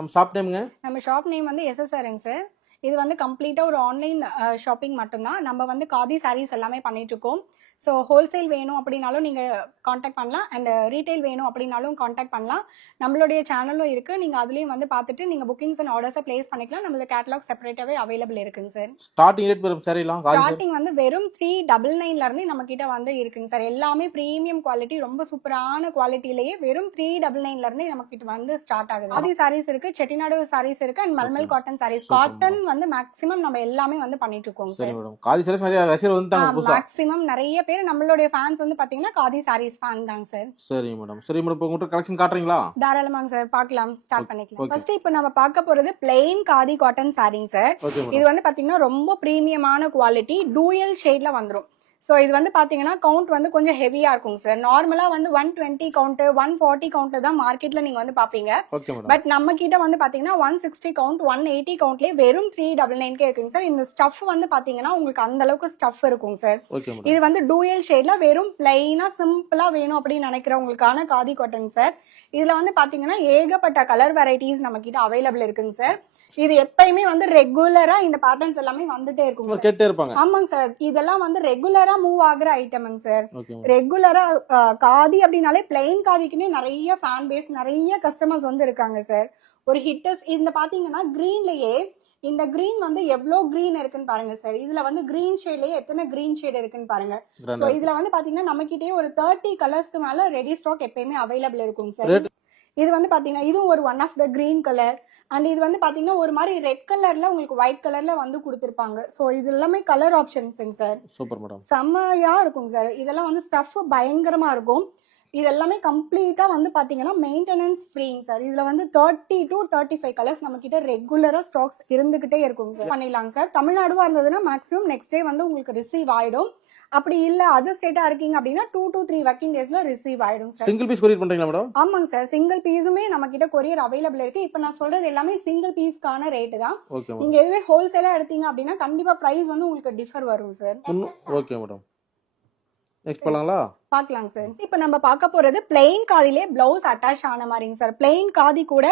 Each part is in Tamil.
நம்ம ஷாப் நேம்ங்க? நம்ம ஷாப் நேம் வந்து SSRங்க சார். இது வந்து கம்ப்ளீட்டா ஒரு ஆன்லைன் ஷாப்பிங் மட்டும்தான். நம்ம வந்து காதி சாரீஸ் எல்லாமே பண்ணிட்டு இருக்கோம். ஸோ ஹோல்சேல் வேணும் அப்படின்னாலும் நீங்க காண்டாக்ட் பண்ணலாம், அண்ட் ரீட்டைல் வேணும் அப்படின்னாலும் காண்டாக்ட் பண்ணலாம். நம்மளுடைய சேனலும் இருக்கு, நீங்க அதுலயும் வந்து பார்த்துட்டு நீங்க புக்கிங்ஸ் அண்ட் ஆர்டர்ஸை பிளேஸ் பண்ணிக்கலாம். நம்மளோட கேட்டலாக் செப்பரேட்டாவே அவைலபிள் இருக்குங்க சார். ஸ்டார்டிங் ரேட் வரும் சாரிலாம் ஸ்டார்டிங் வந்து வெறும் 399 இருந்து நம்ம கிட்ட வந்து இருக்குங்க சார். எல்லாமே பிரீமியம் குவாலிட்டி, ரொம்ப சூப்பரான குவாலிட்டிலேயே வெறும் 399 இருந்து நம்ம கிட்ட வந்து ஸ்டார்ட் ஆகுது. ஆதி சாரீஸ் இருக்கு, செட்டிநாடு சாரீஸ் இருக்கு, and mulmul cotton sarees. Cotton வந்து மேக்ஸிமம் நம்ம எல்லாமே வந்து பண்ணிட்டு இருக்கோம் சரி சார். மேடம். காதி சாரீஸ் நிறைய ரசிகர் வந்துட்டாங்க புதுசா. மேக்ஸிமம் நிறைய பேர் நம்மளுடைய ஃபேன்ஸ் வந்து பாத்தீங்கன்னா காதி சாரீஸ் ஃபேன் தாங்க சார். சரி மேடம். சரி மேடம், இப்போ உங்ககிட்ட கலெக்ஷன் காட்டுறீங்களா? தாராளமாங்க சார், பார்க்கலாம், ஸ்டார்ட் பண்ணிக்கலாம். ஃபர்ஸ்ட் இப்போ நம்ம பார்க்க போறது பிளெயின் காதி காட்டன் சாரீங்க சார். இது வந்து பாத்தீங்கன்னா ரொம்ப பிரீமியமான குவாலிட்டி, டூயல் ஷேட்ல வந்துரும். ஸோ இது வந்து பாத்தீங்கன்னா கவுண்ட் வந்து கொஞ்சம் ஹெவியா இருக்குங்க சார். நார்மலா வந்து 120 கவுண்ட் 140 கவுண்ட் தான் மார்க்கெட்ல நீங்க வந்து பாப்பீங்க. பட் நம்ம கிட்ட வந்து பாத்தீங்கன்னா 160 கவுண்ட் 180 கவுண்ட்லயே வெறும் 399 இருக்குங்க சார். இந்த ஸ்டஃப் வந்து பாத்தீங்கன்னா உங்களுக்கு அந்த அளவுக்கு ஸ்டஃப் இருக்குங்க சார். இது வந்து டூயல் ஷேட்ல வெறும் பிளைனா சிம்பிளா வேணும் அப்படின்னு நினைக்கிறவங்களுக்கான காதி காட்டன் சார். இதுல வந்து பாத்தீங்கன்னா ஏகப்பட்ட கலர் வெரைட்டிஸ் நம்ம கிட்ட அவைலபிள் இருக்குங்க சார். இது எப்பயுமே வந்து ரெகுலரா இந்த பேட்டர்ன்ஸ் எல்லாமே வந்துட்டே இருக்கும் சார். கேட்டே இருப்பாங்க. ஆமாங்க சார், இதெல்லாம் வந்து ரெகுலரா மூவ் ஆகுற ஐட்டம்ங்க சார். ரெகுலரா காதி அப்படினாலே பிளைன் காதிக்குமே நிறைய ஃபேன் பேஸ், நிறைய கஸ்டமர்ஸ் வந்து இருக்காங்க சார். ஒரு ஹிட்டர்ஸ் இந்த பாத்தீங்கன்னா கிரீன்லயே இந்த கிரீன் வந்து எவ்வளவு கிரீன் இருக்குன்னு பாருங்க சார். இதுல வந்து கிரீன் ஷேட்லயே எத்தனை கிரீன் ஷேட் இருக்குன்னு பாருங்க. சோ இதுல வந்து பாத்தீங்கன்னா நம்ம கிட்டயே ஒரு 30 கலர்ஸ்க்கு மேல ரெடி ஸ்டாக் எப்பயுமே அவைலபிள் இருக்கும் சார். இது வந்து பாத்தீங்கன்னா இதுவும் ஒரு one of the green colour, and இது வந்து பாத்தீங்கன்னா ஒரு மாதிரி ரெட் கலர்ல உங்களுக்கு ஒயிட் கலர்ல வந்து கொடுத்திருப்பாங்க. சோ இது எல்லாமே கலர் ஆப்ஷன்ஸ்ங்க சார். சூப்பர் மேடம், செம்மையா இருக்கும் சார். இதெல்லாம் வந்து ஸ்டஃப் பயங்கரமா இருக்கும். இது எல்லாமே கம்ப்ளீட்டா வந்து பாத்தீங்கன்னா மெயின்டெனன்ஸ் ஃப்ரீங்க சார். இதுல வந்து 30 to 35 கலர்ஸ் நம்ம கிட்ட ரெகுலரா ஸ்டாக்ஸ் இருந்துகிட்டே இருக்கும் சார். பண்ணிடலாங்க சார். தமிழ்நாடுவா இருந்ததுன்னா மேக்ஸிமம் நெக்ஸ்ட் டே வந்து உங்களுக்கு ரிசீவ் ஆயிடும். அப்படி இல்ல அதர் ஸ்டேட்டா இருக்கீங்க அப்படின்னா 2 to 3 ஒர்க்கிங் டேஸ்ல ரிசீவ் ஆயிடும் சார். சிங்கிள் பீஸ் கொரியர் பண்றீங்களா மேடம்? ஆமாங்க சார், சிங்கிள் பீஸுமே நம்ம கிட்ட கொரியர் அவைலபிள் இருக்கு. இப்போ நான் சொல்றது எல்லாமே சிங்கிள் பீஸ்க்கான ரேட் தான். நீங்க எதுவே ஹோல்சேலா எடுத்தீங்க அப்படின்னா கண்டிப்பா பிரைஸ் வந்து உங்களுக்கு டிஃபர் வரும் சார். ஓகே மேடம், நெக்ஸ்ட் பண்ணலாங்களா? பார்க்கலாங்க சார். இப்போ நம்ம பார்க்க போறது பிளெயின் காதிலே பிளவுஸ் அட்டாச் ஆன மாதிரிங்க சார். பிளெயின் காதி கூட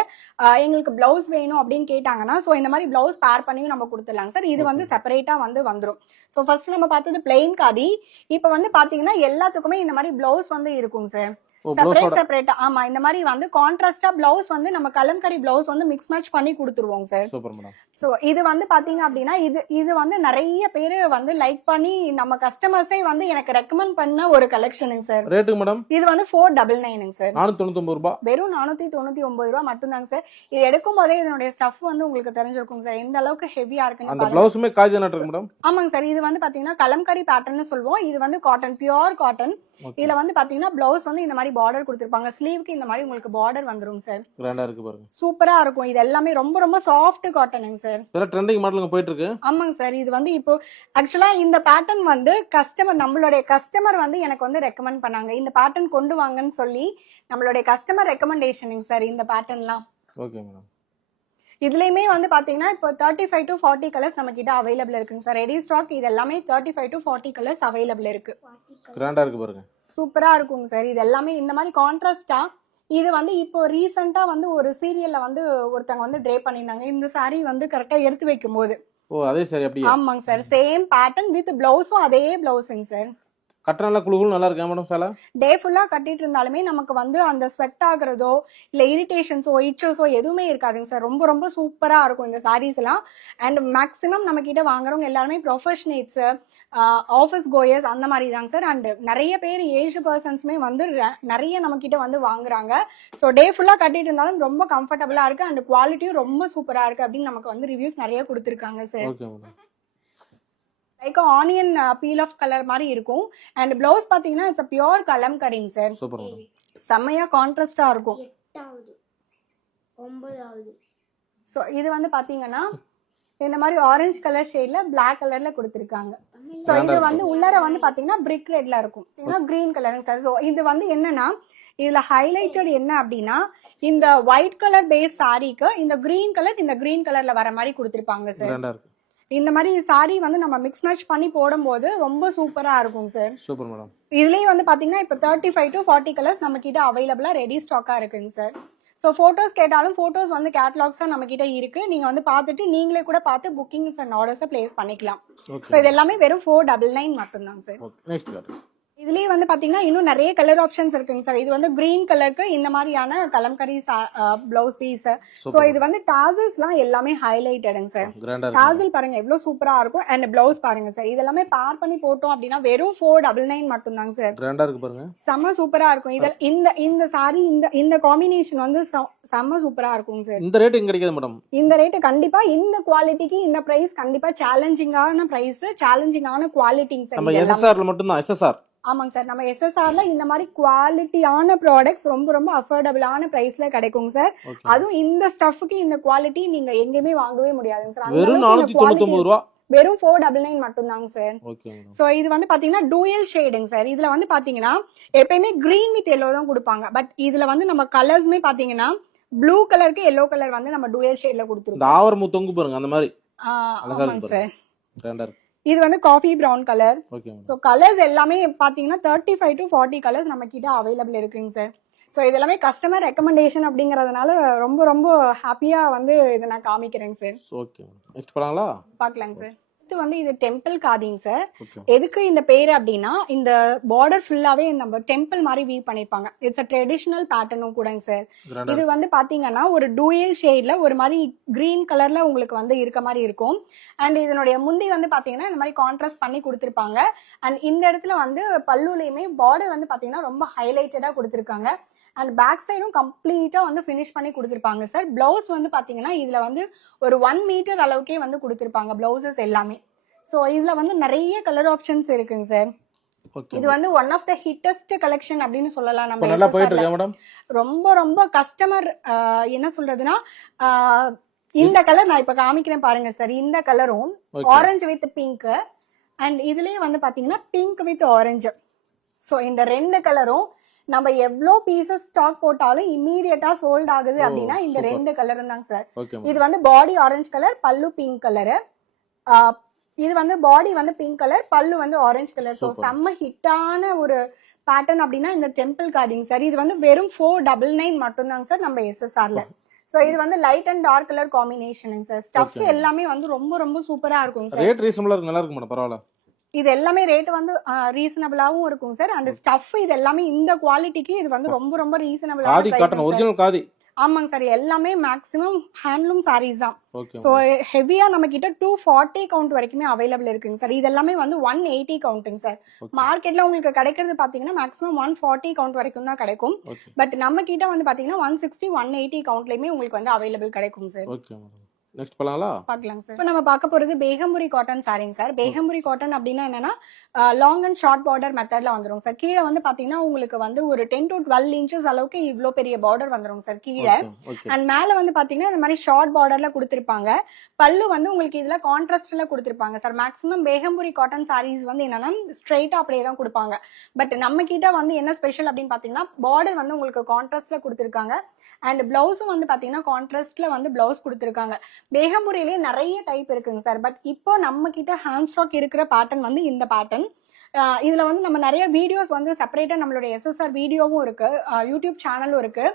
எங்களுக்கு பிளவுஸ் வேணும் அப்படின்னு கேட்டாங்கன்னா ஸோ இந்த மாதிரி பிளவுஸ் பேர் பண்ணியும் நம்ம கொடுத்துடலாங்க சார். இது வந்து செப்பரேட்டா வந்து வந்துடும். ஸோ ஃபர்ஸ்ட் நம்ம பார்த்தது பிளெயின் காதி. இப்போ வந்து பாத்தீங்கன்னா எல்லாத்துக்குமே இந்த மாதிரி பிளவுஸ் வந்து இருக்குங்க சார். செப்பரேட். ஆமா, இந்த மாதிரி வந்து கான்ட்ராஸ்டா பிளவுஸ் வந்து நம்ம கலம்கரி பிளவுஸ் வந்து மிக்ஸ் மேட்ச் பண்ணி கொடுத்துருவோம் சார். Super madam. சோ இது வந்து பாத்தீங்க அப்படின்னா இது வந்து நிறைய பேரு வந்து லைக் பண்ணி நம்ம கஸ்டமர்ஸே வந்து எனக்கு ரெக்கமெண்ட் பண்ண ஒரு கலெக்ஷனுங்க சார். Rate madam? இது வந்து 499 சார். 499 ரூபாய். வெறும் 499 ரூபாய் மட்டும் தாங்க சார். இது எடுக்கும் போதே இதனுடைய ஸ்டஃப் வந்து உங்களுக்கு தெரிஞ்சிருக்கும் சார் எந்த அளவுக்கு ஹெவியா இருக்குன்னு. அந்த பிளவுஸுமே காதி தான இருக்கு மேடம்? ஆமாங்க சார். இது வந்து பாத்தீங்கன்னா கலம்கரி பேட்டர்ன் சொல்லுவோம். இது வந்து காட்டன், பியூர் காட்டன். இதுல வந்து பாத்தீங்கன்னா பிளவுஸ் வந்து இந்த மாதிரி பார்டர் கொடுத்திருப்பாங்க. ஸ்லீவுக்கு இந்த மாதிரி உங்களுக்கு பார்டர் வந்துரும் சார். கிராண்டா இருக்கு பாருங்க. சூப்பரா இருக்கும். இது எல்லாமே ரொம்ப ரொம்ப சாஃப்ட் காட்டனுங்க சார். இதெல்லாம் ட்ரெண்டிங் மாடலுங்க போயிட்டு இருக்கு. ஆமாங்க சார். இது வந்து இப்போ ஆக்சுவலா இந்த பேட்டர்ன் வந்து நம்மளுடைய கஸ்டமர் வந்து எனக்கு வந்து ரெக்கமெண்ட் பண்ணாங்க இந்த பேட்டர்ன் கொண்டு வாங்கன்னு சொல்லி. நம்மளுடைய கஸ்டமர் ரெக்கமெண்டேஷனுங்க சார் இந்த பேட்டர்ன்லாம். Okay madam. இதுலயுமே வந்து பாத்தீங்கன்னா இப்போ 35 to 40 கலர்ஸ் நம்ம கிட்ட அவைலபிள் இருக்குங்க சார். ரெடி ஸ்டாக் இது எல்லாமே 35 to 40 கலர்ஸ் அவைலபிள் இருக்கு. கிராண்டா இருக்கு பாருங்க. சூப்பரா இருக்குங்க சார். இது எல்லாமே இந்த மாதிரி கான்ட்ராஸ்டா. இது வந்து இப்போ ரீசெண்டா வந்து ஒரு சீரியல்ல வந்து ஒருத்தங்க வந்து ட்ரே பண்ணிருந்தாங்க. இந்த சாரி வந்து கரெக்டா எடுத்து வைக்கும் போது. ஓ அதே சாரி அப்படியே? ஆமாங்க சார், சேம் பேட்டர்ன் வித் பிளவுஸும் அதே பிளவுஸுங்க சார். கட்டனால குளுகுளு நல்லா இருக்கா மேடம்? சால டே ஃபுல்லா கட்டிட்டு இருந்தாலுமே நமக்கு வந்து அந்த ஸ்வெட் ஆகுறதோ இல்ல இரிட்டேஷன்ஸோ இச்சஸோ எதுவுமே இருக்காதுங்க சார். ரொம்ப ரொம்ப சூப்பரா இருக்கும் இந்த சாரீஸ் எல்லாம். அண்ட் மேக்ஸிமம் நம்ம கிட்ட வாங்குறவங்க எல்லாருமே ப்ரொஃபஷனல்ஸ், ஆஃபீஸ் கோயர்ஸ் அந்த மாதிரி தாங்க சார். அண்ட் நிறைய பேர் ஏஜ் பர்சன்ஸுமே வந்து நிறைய நம்ம கிட்ட வந்து வாங்குறாங்க. ஸோ டே ஃபுல்லா கட்டிட்டு இருந்தாலும் ரொம்ப கம்ஃபர்டபுளா இருக்கு அண்ட் குவாலிட்டியும் ரொம்ப சூப்பரா இருக்கு அப்படின்னு நமக்கு வந்து ரிவ்யூஸ் நிறைய கொடுத்துருக்காங்க sir. Like onion peel off colour மாதிரி இருக்கும். அண்ட் பிளவுஸ் பாத்தீங்கன்னா இட்ஸ் பியூர் கலம்கரிங் சார். செம்மையா கான்ட்ராஸ்டா இருக்கும். சோ இது வந்து பாத்தீங்கன்னா இந்த மாதிரி ஆரஞ்சு கலர் ஷேட்ல பிளாக் கலர்ல கொடுத்திருக்காங்க. சோ இது வந்து உள்ளார வந்து பாத்தீங்கன்னா பிரிக் ரெட்ல இருக்கும், கிரீன் கலருங்க சார். சோ இது வந்து என்னன்னா இதுல ஹைலைட்டட் என்ன அப்படின்னா இந்த ஒயிட் கலர் பேஸ் சாரிக்கு இந்த கிரீன் கலர்ல வர மாதிரி கொடுத்திருப்பாங்க சார். இந்த மாதிரி சாரி வந்து நம்ம மிக்ஸ் மேட்ச் பண்ணி போடும்போது ரொம்ப சூப்பரா இருக்கும் சார். Super madam. இதுலயே வந்து பாத்தீங்கன்னா இப்போ 35 to 40 கலர்ஸ் நம்ம கிட்ட அவைலபிளா ரெடி ஸ்டாக்கா இருக்குங்க சார். ஸோ ஃபோட்டோஸ் கேட்டாலும் ஃபோட்டோஸ் வந்து கேட்லாக்ஸாக நம்ம கிட்ட இருக்கு. நீங்க வந்து பார்த்துட்டு நீங்களே கூட பார்த்து புக்கிங்ஸ் அண்ட் ஆர்டர்ஸை பிளேஸ் பண்ணிக்கலாம். ஸோ இது எல்லாமே வெறும் 499 மட்டும்தான் சார். நெக்ஸ்ட் காட்டுங்க. இதுலயே வந்து பாத்தீங்கன்னா இன்னும் நிறைய கலர் ஆப்ஷன்ஸ் இருக்குங்க சார். இது வந்து கிரீன் கலருக்கு இந்த மாதிரியான கலம்கரி பிளவுஸ் பீஸ். சோ இது வந்து டாசல்ஸ்லாம் எல்லாமே ஹைலைட்டடுங்க சார். டாசல் பாருங்க எவ்வளவு சூப்பரா இருக்கும். அண்ட் பிளவுஸ் பாருங்க சார். இதெல்லாமே பேர் பண்ணி போட்டோம் அப்படின்னா வெறும் 499 மட்டும்தாங்க சார். கிராண்டா இருக்கு பாருங்க. செம்ம சூப்பரா இருக்கும். இந்த சாரி இந்த காம்பினேஷன் வந்து செம்ம சூப்பரா இருக்கும் சார். இந்த ரேட் எங்க கிடைக்குது மேடம்? இந்த ரேட் கண்டிப்பா இந்த குவாலிட்டிக்கு இந்த பிரைஸ் கண்டிப்பா சேலஞ்சிங்கான பிரைஸ், சேலஞ்சிங்கான குவாலிட்டிங்க சார். நம்ம எஸ்எஸ்ஆர்ல மட்டும் தான். எஸ்எஸ்ஆர் ஆமாங்க சார். நம்ம எஸ்எஸ்ஆர்ல இந்த மாதிரி குவாலிட்டியான ப்ராடக்ட்ஸ் ரொம்ப ரொம்ப அஃபோர்டபிளான பிரைஸ்ல கிடைக்குங்க சார். அதுவும் இந்த ஸ்டஃப்க்கு இந்த குவாலிட்டி நீங்க எங்கேயுமே வாங்கவே முடியாதுங்க சார். வெறும் 499 ரூபாய். வெறும் 499 மட்டும் தாங்க சார். சோ இது வந்து பாத்தீங்கன்னா டூயல் ஷேடுங்க சார். இதுல வந்து பாத்தீங்கன்னா எப்பயுமே கிரீன் வித் எல்லோ தான் கொடுப்பாங்க. பட் இதுல வந்து நம்ம கலர்ஸ்மே பாத்தீங்கன்னா ப்ளூ கலருக்கு எல்லோ கலர் வந்து நம்ம டூயல் ஷேட்ல கொடுத்துருக்கோம். இந்த ஆவர் முத்தங்க பாருங்க அந்த மாதிரி. ஆமாங்க சார். கிராண்டா இருக்கு. இது வந்து coffee brown colour. So colours எல்லாமே பாத்தீங்கன்னா 35 to 40 கலர்ஸ் நம்ம கிட்ட அவைலபிள் இருக்குங்க சார். சோ இது எல்லாமே கஸ்டமர் ரெக்கமெண்டேஷன் அப்படிங்கறதுனால ரொம்ப ரொம்ப ஹாப்பியா வந்து இதை நான் காமிக்கிறேங்க சார். ஓகே. நெக்ஸ்ட் போலாங்களா? பார்க்கலாங்க சார். இது வந்து இது டெம்பிள் காதிங் சார். எதுக்கு இந்த பேரு அப்படின்னா இந்த பார்டர் ஃபுல்லாவே நம்ம டெம்பிள் மாதிரி வீவ் பண்ணிருப்பாங்க. இட்ஸ் a ட்ரெடிஷனல் பேட்டர்னும் கூடங்க சார். இது வந்து பாத்தீங்கன்னா ஒரு டூயல் ஷேட்ல ஒரு மாதிரி கிரீன் கலர்ல உங்களுக்கு வந்து இருக்க மாதிரி இருக்கும். அண்ட் இதனுடைய முந்தி வந்து பாத்தீங்கன்னா இந்த மாதிரி கான்ட்ராஸ்ட் பண்ணி கொடுத்திருப்பாங்க. அண்ட் இந்த இடத்துல வந்து பல்லுலயுமே பார்டர் வந்து பாத்தீங்கன்னா ரொம்ப ஹைலைட்டடா கொடுத்திருக்காங்க. அண்ட் பேக் சைடும் கம்ப்ளீட்டா வந்து ஃபினிஷ் பண்ணி கொடுத்திருப்பாங்க சார். பிளவுஸ் வந்து பாத்தீங்கன்னா இதுல வந்து ஒரு 1 மீட்டர் அளவுக்கே வந்து கொடுத்திருப்பாங்க பிளவுசஸ் எல்லாமே. சோ இதுல வந்து நிறைய கலர் ஆப்ஷன்ஸ் இருக்குங்க சார். இது வந்து ஒன் ஆஃப் த ஹிட்டஸ்ட் கலெக்ஷன் அப்படின்னு சொல்லலாம். நம்ம நல்லா போயிட்டு இருக்கு மேடம். ரொம்ப ரொம்ப கஸ்டமர் என்ன சொல்றதுன்னா இந்த கலர் நான் இப்ப காமிக்கிறேன் பாருங்க சார். இந்த கலரும் ஆரஞ்சு வித் பிங்க் அண்ட் இதுலயே வந்து பாத்தீங்கன்னா பிங்க் வித் ஆரஞ்சு. சோ இந்த ரெண்டு கலரும் நம்ம எவ்வளோ பீசஸ் ஸ்டாக் போட்டாலும் இம்மீடியட்டா சோல்ட் ஆகுது அப்படின்னா இந்த ரெண்டு கலரும் தாங்க சார். இது வந்து பாடி ஆரஞ்சு கலர், பல்லு பிங்க் கலரு. இது வந்து பாடி வந்து பிங்க் கலர், பல்லு வந்து ஆரஞ்சு கலர். ஸோ செம்ம ஹிட்டான ஒரு பேட்டர்ன் அப்படின்னா இந்த டெம்பிள் காதிங் சார். இது வந்து வெறும் 499 மட்டும் தாங்க சார் நம்ம எஸ்எஸ்ஆர்ல. சோ இது வந்து light and dark colour combination sir. Stuff எல்லாமே வந்து ரொம்ப ரொம்ப சூப்பரா இருக்கும் சார். ரேட் ரீசனபிளா இருக்கு, நல்லா இருக்கு மேடம். பரவாயில்ல. இது எல்லாமே ரேட் வந்து ரீசனபிளாவும் இருக்கும் சார். அந்த ஸ்டஃப் இது எல்லாமே இந்த குவாலிட்டிக்கு இது வந்து ரொம்ப ரொம்ப ரீசனபிளா. Khadi cotton original khadi. ஆமாங்க சார். எல்லாமே மேக்ஸிமம் ஹேண்ட்லூம் சாரீஸ் தான். சோ ஹெவியா நம்ம கிட்ட 240 கவுண்ட் வரைக்குமே அவைலபிள் இருக்குங்க சார். இது எல்லாமே வந்து 180 கவுண்ட்ங்க சார். மார்க்கெட்ல உங்களுக்கு கிடைக்கிறது பாத்தீங்கன்னா மேக்ஸிமம் 140 கவுண்ட் வரைக்கும் தான் கிடைக்கும். பட் நம்ம கிட்ட வந்து பாத்தீங்கன்னா 160 180 கவுண்ட்லயுமே உங்களுக்கு வந்து அவைலபிள் கிடைக்கும் சார். நெக்ஸ்ட் போலாங்களா? பார்க்கலாம் சார். இப்போ நம்ம பார்க்க போறது பேகம்புரி காட்டன் சாரிங்க சார். பேகம்புரி காட்டன் அப்படின்னா என்னன்னா லாங் அண்ட் ஷார்ட் பார்டர் மெத்தட்ல வந்துரும் சார். கீழே வந்து பாத்தீங்கன்னா உங்களுக்கு வந்து ஒரு 10 to 12 இன்ச்சஸ் அளவுக்கு இவ்வளோ பெரிய பார்டர் வந்துரும் சார் கீழே. அண்ட் மேல வந்து பாத்தீங்கன்னா இந்த மாதிரி ஷார்ட் பார்டர்ல கொடுத்திருப்பாங்க. பல்லு வந்து உங்களுக்கு இதுல கான்ட்ராஸ்ட்ல கொடுத்திருப்பாங்க சார். மேக்ஸிமம் பேகம்புரி காட்டன் சாரீஸ் வந்து என்னன்னா ஸ்ட்ரெயிட்டா அப்படியே தான் கொடுப்பாங்க. பட் நம்ம கிட்ட வந்து என்ன ஸ்பெஷல் அப்படின்னு பாத்தீங்கன்னா பார்டர் வந்து உங்களுக்கு கான்ட்ராஸ்ட்ல கொடுத்திருக்காங்க. அண்ட் பிளவுஸும் வந்து பாத்தீங்கன்னா கான்ட்ராஸ்ட்ல வந்து பிளவுஸ் கொடுத்திருக்காங்க. பேகம்புரியிலேயே நிறைய டைப் இருக்குங்க சார். பட் இப்போ நம்ம கிட்ட ஹேண்ட் ஸ்டாக் இருக்கிற பேட்டர்ன் வந்து இந்த பேட்டர்ன். இதுல வந்து நம்ம நிறைய வீடியோஸ் வந்து செப்பரேட்டா நம்மளுடைய எஸ்எஸ்ஆர் வீடியோவும் இருக்கு, யூடியூப் சேனலும் இருக்கு.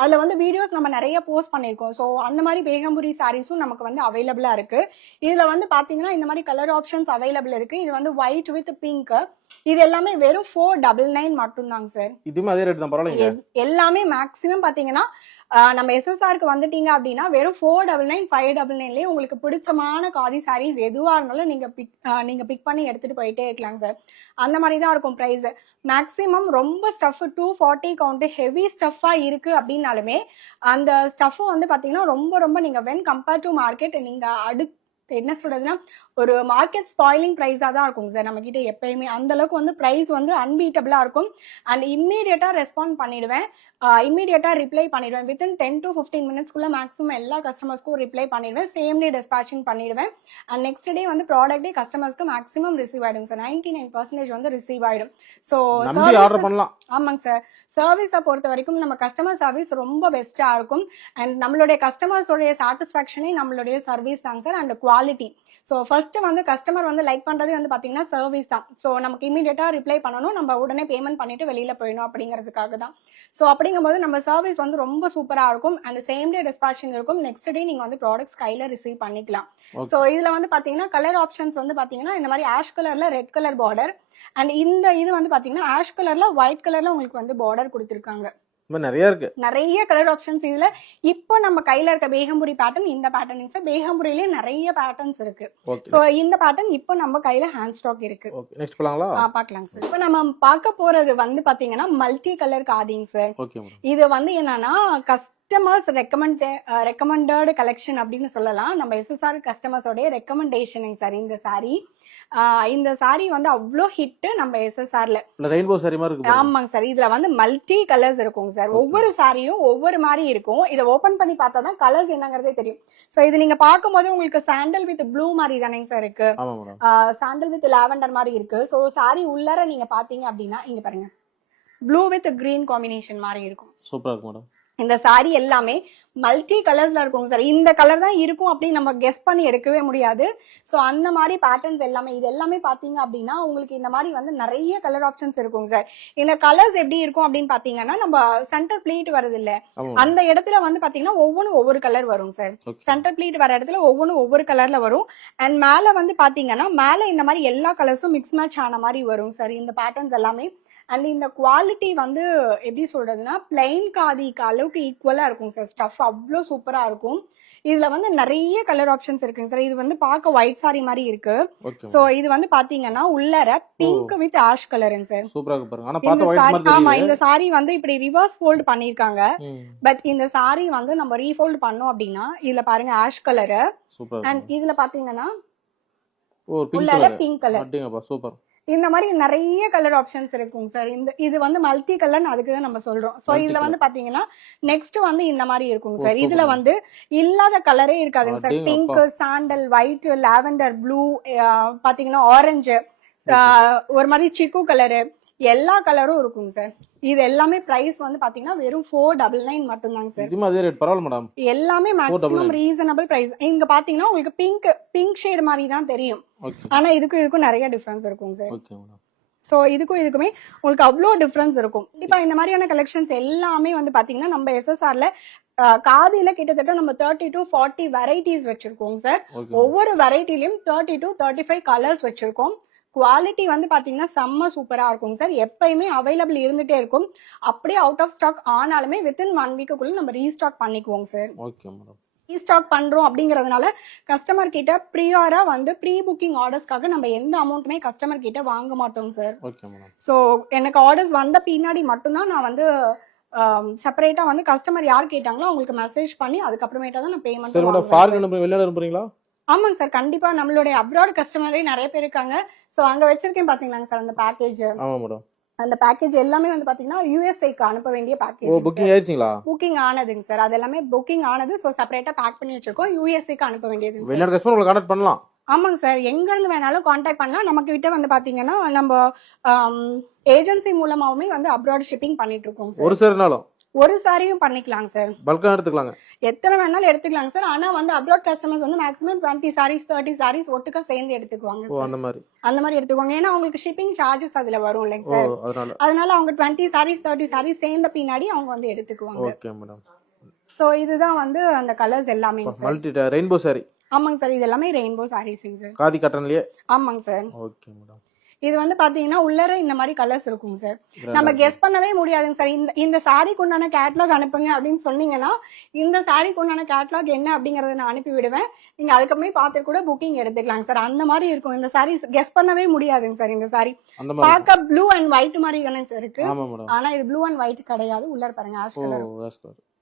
அதுல வந்து வீடியோஸ் நம்ம நிறைய போஸ்ட் பண்ணிருக்கோம். ஸோ அந்த மாதிரி பேகம்புரி சாரீஸும் நமக்கு வந்து அவைலபிளா இருக்கு. இதுல வந்து பாத்தீங்கன்னா இந்த மாதிரி கலர் ஆப்ஷன்ஸ் அவைலபிள் இருக்கு. இது வந்து ஒயிட் வித் பிங்க். இது எல்லாமே வெறும் 499 மட்டும் தாங்க சார். இதுமே அதே ரேட் தான். பரவாயில்லைங்க. எல்லாமே மேக்ஸிமம் பாத்தீங்கன்னா நம்ம எஸ்எஸ்ஆருக்கு வந்துட்டீங்க அப்படின்னா வெறும் 499 599லயே உங்களுக்கு பிடிச்சமான காதி சாரீஸ் எதுவா இருந்தாலும் நீங்க பிக் பண்ணி எடுத்துட்டு போயிட்டே இருக்கலாம் சார். அந்த மாதிரி தான் இருக்கும் பிரைஸ். மேக்ஸிமம் ரொம்ப ஸ்டஃப் 240 கவுண்ட் ஹெவி ஸ்டஃபா இருக்கு அப்படின்னாலுமே அந்த ஸ்டஃப் வந்து பாத்தீங்கன்னா ரொம்ப ரொம்ப நீங்க வென் கம்பேர் டு மார்க்கெட் நீங்க அடுத்து என்ன சொல்றதுன்னா ஒரு மார்க்கெட் ஸ்பாயிலிங் பிரைஸா தான் இருக்கும் சார். நம்ம கிட்ட எப்பயுமே அந்த அளவுக்கு வந்து பிரைஸ் வந்து அன்பீட்டபிளா இருக்கும். அண்ட் இம்மீடியட்டா ரெஸ்பாண்ட் பண்ணிடுவேன், இம்மீடியட்டா ரிப்ளை பண்ணிடுவேன். வித்தின் 10 to 15 மினிட்ஸ்க்குள்ள மேக்ஸிமம் எல்லா கஸ்டமர்ஸ்க்கும் ரிப்ளை பண்ணிடுவேன். சேம் டே டிஸ்பேச்சிங் பண்ணிடுவேன். அண்ட் நெக்ஸ்ட் டே வந்து ப்ராடக்டே கஸ்டமர்ஸ்க்கு மேக்ஸிமம் ரிசீவ் ஆயிடும் சார். 99% வந்து ரிசீவ் ஆயிடும். ஸோ ஆர்டர் பண்ணலாம். ஆமாங்க சார். சர்வீஸை பொறுத்த வரைக்கும் நம்ம கஸ்டமர் சர்வீஸ் ரொம்ப பெஸ்டா இருக்கும். அண்ட் நம்மளுடைய கஸ்டமர்ஸோடைய சாட்டிஸ்பாக்சனே நம்மளுடைய சர்வீஸ் தாங்க sir. And quality. So first வந்து கஸ்டமர் வந்து லைக் பண்றதே வந்து பாத்தீங்கன்னா சர்வீஸ் தான். ஸோ நமக்கு இமீடியட்டா ரிப்ளை பண்ணணும், நம்ம உடனே பேமெண்ட் பண்ணிட்டு வெளியில போயிடணும் அப்படிங்கிறதுக்காக தான். ஸோ அப்படிங்கும்போது நம்ம சர்வீஸ் வந்து ரொம்ப சூப்பரா இருக்கும். அண்ட் சேம் டே டிஸ்பாச்சிங் இருக்கும். நெக்ஸ்ட் டே நீங்க வந்து ப்ராடக்ட்ஸ் கையில ரிசீவ் பண்ணிக்கலாம். ஸோ இதுல வந்து பாத்தீங்கன்னா கலர் ஆப்ஷன்ஸ் வந்து பாத்தீங்கன்னா இந்த மாதிரி ஆஷ் கலர்ல ரெட் கலர் பார்டர், அண்ட் இந்த இது வந்து பாத்தீங்கன்னா ஆஷ் கலர்ல ஒயிட் கலர்ல உங்களுக்கு வந்து பார்டர் கொடுத்திருக்காங்க. நிறைய இருக்கு, நிறைய கலர் ஆப்ஷன்ஸ் இதுல. இப்போ நம்ம கையில இருக்க பேகம்புரி பேட்டர்ன் இந்த பேட்டர்ன் சார். பேகம்புரியிலே நிறைய பேட்டர்ன்ஸ் இருக்கு. சோ இந்த பேட்டர்ன் இப்போ நம்ம கையில ஹேண்ட் ஸ்டாக் இருக்கு. ஓகே, நெக்ஸ்ட் போலாங்களா? பார்க்கலாம் சார். இப்போ நம்ம பார்க்க போறது வந்து பாத்தீங்கன்னா மல்டி கலர் காதிங் சார். ஓகே, இது வந்து என்னன்னா கஸ்டமர்ஸ் ரெக்கமெண்டட் கலெக்ஷன் அப்படின்னு சொல்லலாம். நம்ம எஸ்எஸ்ஆர் கஸ்டமர்ஸோட ரெக்கமெண்டேஷன் சார். இந்த சாரி வந்து அவ்வளோ ஹிட் நம்ம எஸ்எஸ்ஆர்ல. ரெயின்போ சாரி மாதிரி இருக்கு. ஆமாங்க சார். இதுல வந்து மல்டி கலர்ஸ் இருக்குங்க சார். ஒவ்வொரு சாரியும் ஒவ்வொரு மாதிரி இருக்கும். இதை ஓபன் பண்ணி பார்த்தா தான் கலர்ஸ் என்னங்கறதே தெரியும். சோ இது நீங்க பாக்கும்போது உங்களுக்கு சாண்டல் வித் ப்ளூ மாதிரி தானேங்க சார் இருக்கு. சாண்டல் வித் லாவெண்டர் மாதிரி இருக்கு. சோ சாரி உள்ளர நீங்க பாத்தீங்க அப்படின்னா இங்க பாருங்க, ப்ளூ வித் கிரீன் காம்பினேஷன் மாதிரி இருக்கும். சூப்பரா இருக்கு மேடம். இந்த சாரி எல்லாமே மல்டி கலர்ஸ்ல இருக்குங்க சார். இந்த கலர் தான் இருக்கும் அப்படின்னு நம்ம கெஸ் பண்ணி எடுக்கவே முடியாது. சோ அந்த மாதிரி பேட்டர்ன்ஸ் எல்லாமே இது எல்லாமே பாத்தீங்க அப்படின்னா உங்களுக்கு இந்த மாதிரி வந்து நிறைய கலர் ஆப்ஷன்ஸ் இருக்குங்க சார். இந்த கலர்ஸ் எப்படி இருக்கும் அப்படின்னு பாத்தீங்கன்னா நம்ம சென்டர் பிளீட் வருது இல்ல, அந்த இடத்துல வந்து பாத்தீங்கன்னா ஒவ்வொன்றும் ஒவ்வொரு கலர் வரும் சார். சென்டர் பிளீட் வர இடத்துல ஒவ்வொன்றும் ஒவ்வொரு கலர்ல வரும். அண்ட் மேல வந்து பாத்தீங்கன்னா மேல இந்த மாதிரி எல்லா கலர்ஸும் மிக்ஸ் மேட்ச் ஆன மாதிரி வரும் சார் இந்த பேட்டர்ன்ஸ் எல்லாமே. அண்ட் இந்த குவாலிட்டி வந்து எப்படி சொல்றதுன்னா பிளைன் காதிக்கு அளவுக்கு ஈக்குவலா இருக்கும் சார். ஸ்டஃப் அவ்வளோ சூப்பரா இருக்கும். இதுல வந்து நிறைய கலர் ஆப்ஷன்ஸ் இருக்குங்க சார். இது வந்து பார்க்க ஒயிட் சாரி மாதிரி இருக்கு. சோ இது வந்து பாத்தீங்கன்னா உள்ளர பிங்க் வித் ஆஷ் கலருங்க சார். சூப்பரா இருக்கு பாருங்க. ஆனா பார்த்த ஒயிட் மாதிரி ஆமா, இந்த சாரி வந்து இப்படி ரிவர்ஸ் ஃபோல்ட் பண்ணிருக்காங்க. பட் இந்த சாரி வந்து நம்ம ரீஃபோல்ட் பண்ணோம் அப்படின்னா இதுல பாருங்க ஆஷ் கலர். அண்ட் இதுல பாத்தீங்கன்னா உள்ளர பிங்க் கலர். சூப்பர். இந்த மாதிரி நிறைய கலர் ஆப்ஷன்ஸ் இருக்குங்க சார். இது வந்து மல்டி கலர், அதுக்கு தான் நம்ம சொல்றோம். சோ இதுல வந்து பாத்தீங்கன்னா நெக்ஸ்ட் வந்து இந்த மாதிரி இருக்குங்க சார். இதுல வந்து இல்லாத கலரே இருக்காதுங்க sir. Pink, sandal, white, lavender, blue, பாத்தீங்கன்னா ஆரஞ்சு, ஒரு மாதிரி சிக்கு கலரு, எல்லா கலரும் இருக்குங்க சார். இது எல்லாமே பிரைஸ் வந்து பாத்தீங்கன்னா வெறும் 499 மட்டும் தாங்க சார். இதுமா அதே ரேட் பரவாயில்லை மேடம். எல்லாமே மேக்ஸிமம் ரீசனபிள் பிரைஸ். இங்க பாத்தீங்கன்னா உங்களுக்கு பிங்க் ஷேட் மாதிரி தான் தெரியும். ஆனா இதுக்கும் நிறைய டிஃபரன்ஸ் இருக்குங்க சார். Okay madam. சோ இதுக்குமே உங்களுக்கு அவ்வளோ டிஃபரன்ஸ் இருக்கும். கண்டிப்பா இந்த மாதிரியான கலெக்ஷன்ஸ் எல்லாமே வந்து பாத்தீங்கன்னா நம்ம எஸ்எஸ்ஆர்ல காதியில கிட்டத்தட்ட நம்ம 30 to 40 வெரைட்டிஸ் வச்சிருக்கோம் சார். ஒவ்வொரு வெரைட்டிலயும் 30 to 35 கலர்ஸ் வச்சிருக்கோம். குவாலிட்டி வந்து பாத்தீங்கன்னா செம்ம சூப்பரா இருக்கும் சார். எப்பயுமே அவைலபிள் இருந்துட்டே இருக்கும். அப்படியே அவுட் ஆஃப் ஸ்டாக் ஆனாலுமே வித்தின் 1 வீக்குள்ள நம்ம ரீஸ்டாக் பண்ணிக்குவோம் சார். Okay madam. ரீஸ்டாக் பண்றோம் அப்படிங்கறதுனால கஸ்டமர் கிட்ட ப்ரீஆரா வந்து ப்ரீ புக்கிங் ஆர்டர்ஸ்க்காக நம்ம எந்த அமௌண்ட்டுமே கஸ்டமர் கிட்ட வாங்க மாட்டோம் சார். Okay madam. சோ எனக்கு ஆர்டர்ஸ் வந்த பின்னாடி மட்டும்தான் நான் வந்து செப்பரேட்டா வந்து கஸ்டமர் யார் கேட்டாங்களோ அவங்களுக்கு மெசேஜ் பண்ணி அதுக்கப்புறமேட்டா தான் நான் பேமெண்ட். சரி மேடம், ஃபாரின் வெளியில அனுப்புறீங்களா? ஆமாங்க சார், கண்டிப்பா. நம்மளுடைய அப்ராட் கஸ்டமரே நிறைய பேர் இருக்காங்க. சோ அங்க வச்சிருக்கேன் பாத்தீங்களாங்க சார் அந்த பேக்கேஜ். ஆமா மேடம். அந்த பேக்கேஜ் எல்லாமே வந்து பாத்தீங்கன்னா யுஎஸ்ஏக்கு அனுப்ப வேண்டிய பேக்கேஜ். ஓ, புக்கிங் ஆயிடுச்சுங்களா? புக்கிங் ஆனதுங்க சார். அது எல்லாமே புக்கிங் ஆனது. சோ செப்பரேட்டா பேக் பண்ணி வச்சிருக்கோம். யுஎஸ்ஏக்கு அனுப்ப வேண்டியது. வெளிநாட்டு கஸ்டமர் உங்களுக்கு கான்டாக்ட் பண்ணலாம். ஆமாங்க சார், எங்க இருந்து வேணாலும் கான்டாக்ட் பண்ணலாம். நமக்கு கிட்ட வந்து பாத்தீங்கன்னா நம்ம ஏஜென்சி மூலமாவுமே வந்து அப்ராட் ஷிப்பிங் பண்ணிட்டு இருக்கோம் சார். ஒரு சாரினாலும் ஒரு சாரியும் பண்ணிக்கலாங்க சார். பல்கா எடுத்துக்கலாங்க, எத்தனை வேணாலும் எடுத்துக்கலாங்க சார். ஆனா வந்து அப்ராட் கஸ்டமர்ஸ் வந்து மேக்ஸிமம் 20 sarees 30 sarees ஒட்டுக்கா சேர்ந்து எடுத்துக்குவாங்க. ஓ, அந்த மாதிரி எடுத்துக்குவாங்க. ஏன்னா அவங்களுக்கு ஷிப்பிங் சார்ஜஸ் அதுல வரும் இல்லைங்க சார். அதனால அவங்க 20 sarees 30 sarees சேர்ந்த பின்னாடி அவங்க வந்து எடுத்துக்குவாங்க. Okay madam. சோ இதுதான் வந்து அந்த கலர்ஸ் எல்லாமே சார். Multi rainbow sorry. ஆமாங்க சார், இது எல்லாமே ரெயின்போ சாரீஸ்ங்க சார். காதி காட்டன்லயே. ஆமாங்க சார். Okay madam. இது வந்து பாத்தீங்கன்னா உள்ளர இந்த மாதிரி கலர்ஸ் இருக்குங்க சார். நம்ம கெஸ் பண்ணவே முடியாதுங்க சார். இந்த சாரிக்கு உண்டான கேட்லாக் அனுப்புங்க அப்படின்னு சொன்னீங்கன்னா இந்த சாரிக்கு உண்டான கேட்லாக் என்ன அப்படிங்கறத நான் அனுப்பி விடுவேன். நீங்க அதுக்கப்புறமே பார்த்து கூட புக்கிங் எடுத்துக்கலாங்க சார். அந்த மாதிரி இருக்கும் இந்த சாரி. கெஸ் பண்ணவே முடியாதுங்க சார். இந்த சாரி பார்க்க ப்ளூ அண்ட் ஒயிட் மாதிரி தானே சார் இருக்கு. ஆனா இது ப்ளூ அண்ட் ஒயிட் கிடையாது. உள்ளர பாருங்க ஆஷ் கலர்.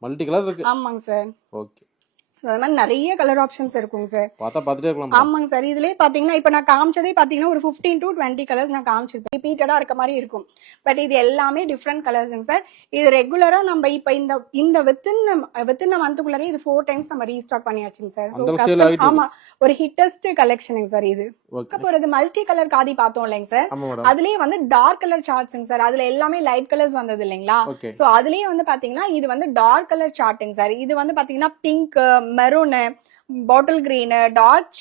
மல்டி கலர் இருக்கு. ஆமாங்க சார். ஓகே. அது மாதிரி நிறைய கலர் ஆப்ஷன்ஸ் இருக்குங்க சார். பாத்துட்டே இருக்கலாம். ஆமாங்க சார். இதுலயே பாத்தீங்கன்னா இப்ப நான் காமிச்சதே பாத்தீங்கன்னா ஒரு 15 to 20 கலர்ஸ் நான் காமிச்சிருப்பேன். ரிப்பீட்டடா இருக்க மாதிரி இருக்கும். பட் இது எல்லாமே டிஃப்ரெண்ட் கலர்ஸ்ங்க சார். இது ரெகுலரா நம்ம இப்ப இந்த வித்தின் மந்த்துக்குள்ளே இது 4 டைம்ஸ் நம்ம ரீஸ்டாக் பண்ணியாச்சுங்க சார். ஆமா, ஒரு ஹிட்டஸ்ட் கலெக்ஷனுங்க சார் இது. போறது மல்டி கலர் காதி பார்த்தோம் இல்லைங்க சார். அதுலயே வந்து டார்க் கலர் சார்ட்ஸுங்க சார். அதுல எல்லாமே லைட் கலர்ஸ் வந்தது இல்லைங்களா. சோ அதுலயே வந்து பாத்தீங்கன்னா இது வந்து டார்க் கலர் சார்ட்டுங்க சார். இது வந்து பாத்தீங்கன்னா pink, maroon, bottle green, dark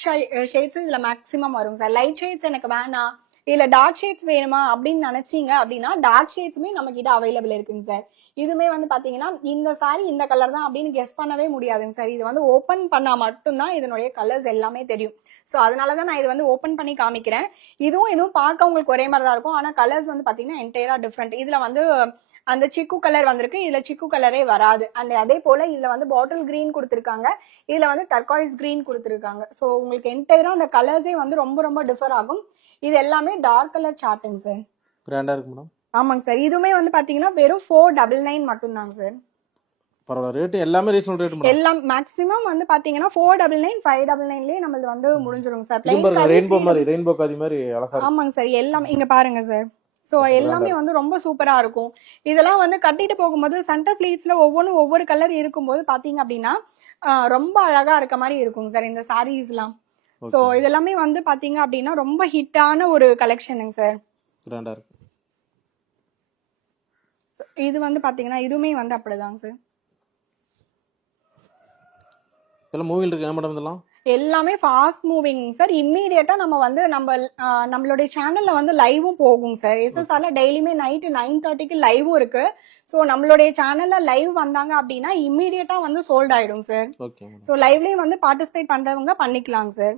shades இதுல மேக்ஸிமம் வரும் சார். லைட் ஷேட்ஸ் எனக்கு வேணாம், இல்ல டார்க் ஷேட்ஸ் வேணுமா அப்படின்னு நினைச்சீங்க அப்படின்னா டார்க் ஷேட்ஸுமே நம்ம கிட்ட அவைலபிள் இருக்குங்க சார். இதுமே வந்து பாத்தீங்கன்னா இந்த சாரி இந்த கலர் தான் அப்படின்னு கெஸ் பண்ணவே முடியாதுங்க சார். இது வந்து ஓபன் பண்ணா மட்டும்தான் இதனுடைய கலர்ஸ் எல்லாமே தெரியும். ஸோ அதனாலதான் நான் இது வந்து ஓபன் பண்ணி காமிக்கிறேன். இதுவும் பார்க்க உங்களுக்கு ஒரே மாதிரி தான் இருக்கும், ஆனா கலர்ஸ் வந்து பாத்தீங்கன்னா என்டையரா டிஃப்ரெண்ட். இதுல வந்து அந்த சிக்கு கலர் வந்திருக்கு, இதுல சிக்கு கலரே வராது. அண்ட் அதே போல இதுல வந்து பாட்டில் கிரீன் கொடுத்துருக்காங்க, இதுல வந்து டர்காய்ஸ் கிரீன் கொடுத்துருக்காங்க. ஸோ உங்களுக்கு என்டையரா அந்த கலர்ஸே வந்து ரொம்ப ரொம்ப டிஃபர் ஆகும். இது எல்லாமே டார்க் கலர் சார்ட்டுங்க சார். கிராண்டா இருக்கு மேடம். ஆமாங்க சார். இதுவுமே வந்து பாத்தீங்கன்னா வெறும் 499 மட்டும்தாங்க சார். பரவாயில்ல, ரேட் எல்லாமே ரீசனபிள் ரேட் மேடம். எல்லாம் மேக்ஸிமம் வந்து பாத்தீங்கன்னா 499 599லயே நம்மளது வந்து முடிஞ்சிரும் சார். ரெயின்போ மாதிரி, ரெயின்போ காதி மாதிரி அழகா. ஆமாங்க சார். எல்லாமே இங்க பாருங்க சார். சோ எல்லாமே வந்து ரொம்ப சூப்பரா இருக்கும். இதெல்லாம் வந்து கட்டிட்டு போகும்போது சென்டர் பிளீட்ஸ்ல ஒவ்வொன்றும் ஒவ்வொரு கலர் இருக்கும்போது பாத்தீங்க அப்படின்னா ரொம்ப அழகா இருக்க மாதிரி இருக்குங்க சார் இந்த சாரீஸ்லாம். சோ இதெல்லாமே வந்து பாத்தீங்க அப்படின்னா ரொம்ப ஹிட்டான ஒரு கலெக்ஷனுங்க சார். கிராண்டா இருக்கு. இது வந்து பாத்தீங்கன்னா இதுவுமே வந்து அப்படிதாங்க சார். இதெல்லாம் மூவில இருக்கு மேடம். இதெல்லாம் எல்லாமே ஃபாஸ்ட் மூவிங் சார். இம்மீடியட்டா நம்ம வந்து நம்மளுடைய சேனல்ல வந்து லைவும் போகும் சார். எஸ்எஸ்ஆர்ல டெய்லியுமே நைட் 9:30க்கு லைவும் இருக்கு. சோ நம்மளுடைய சேனல்ல லைவ் வந்தாங்க அப்படின்னா இம்மீடியட்டா வந்து சோல்ட் ஆயிடும் சார். சோ லைவ்லயும் வந்து பார்ட்டிசிபேட் பண்றவங்க பண்ணிக்கலாம் சார்.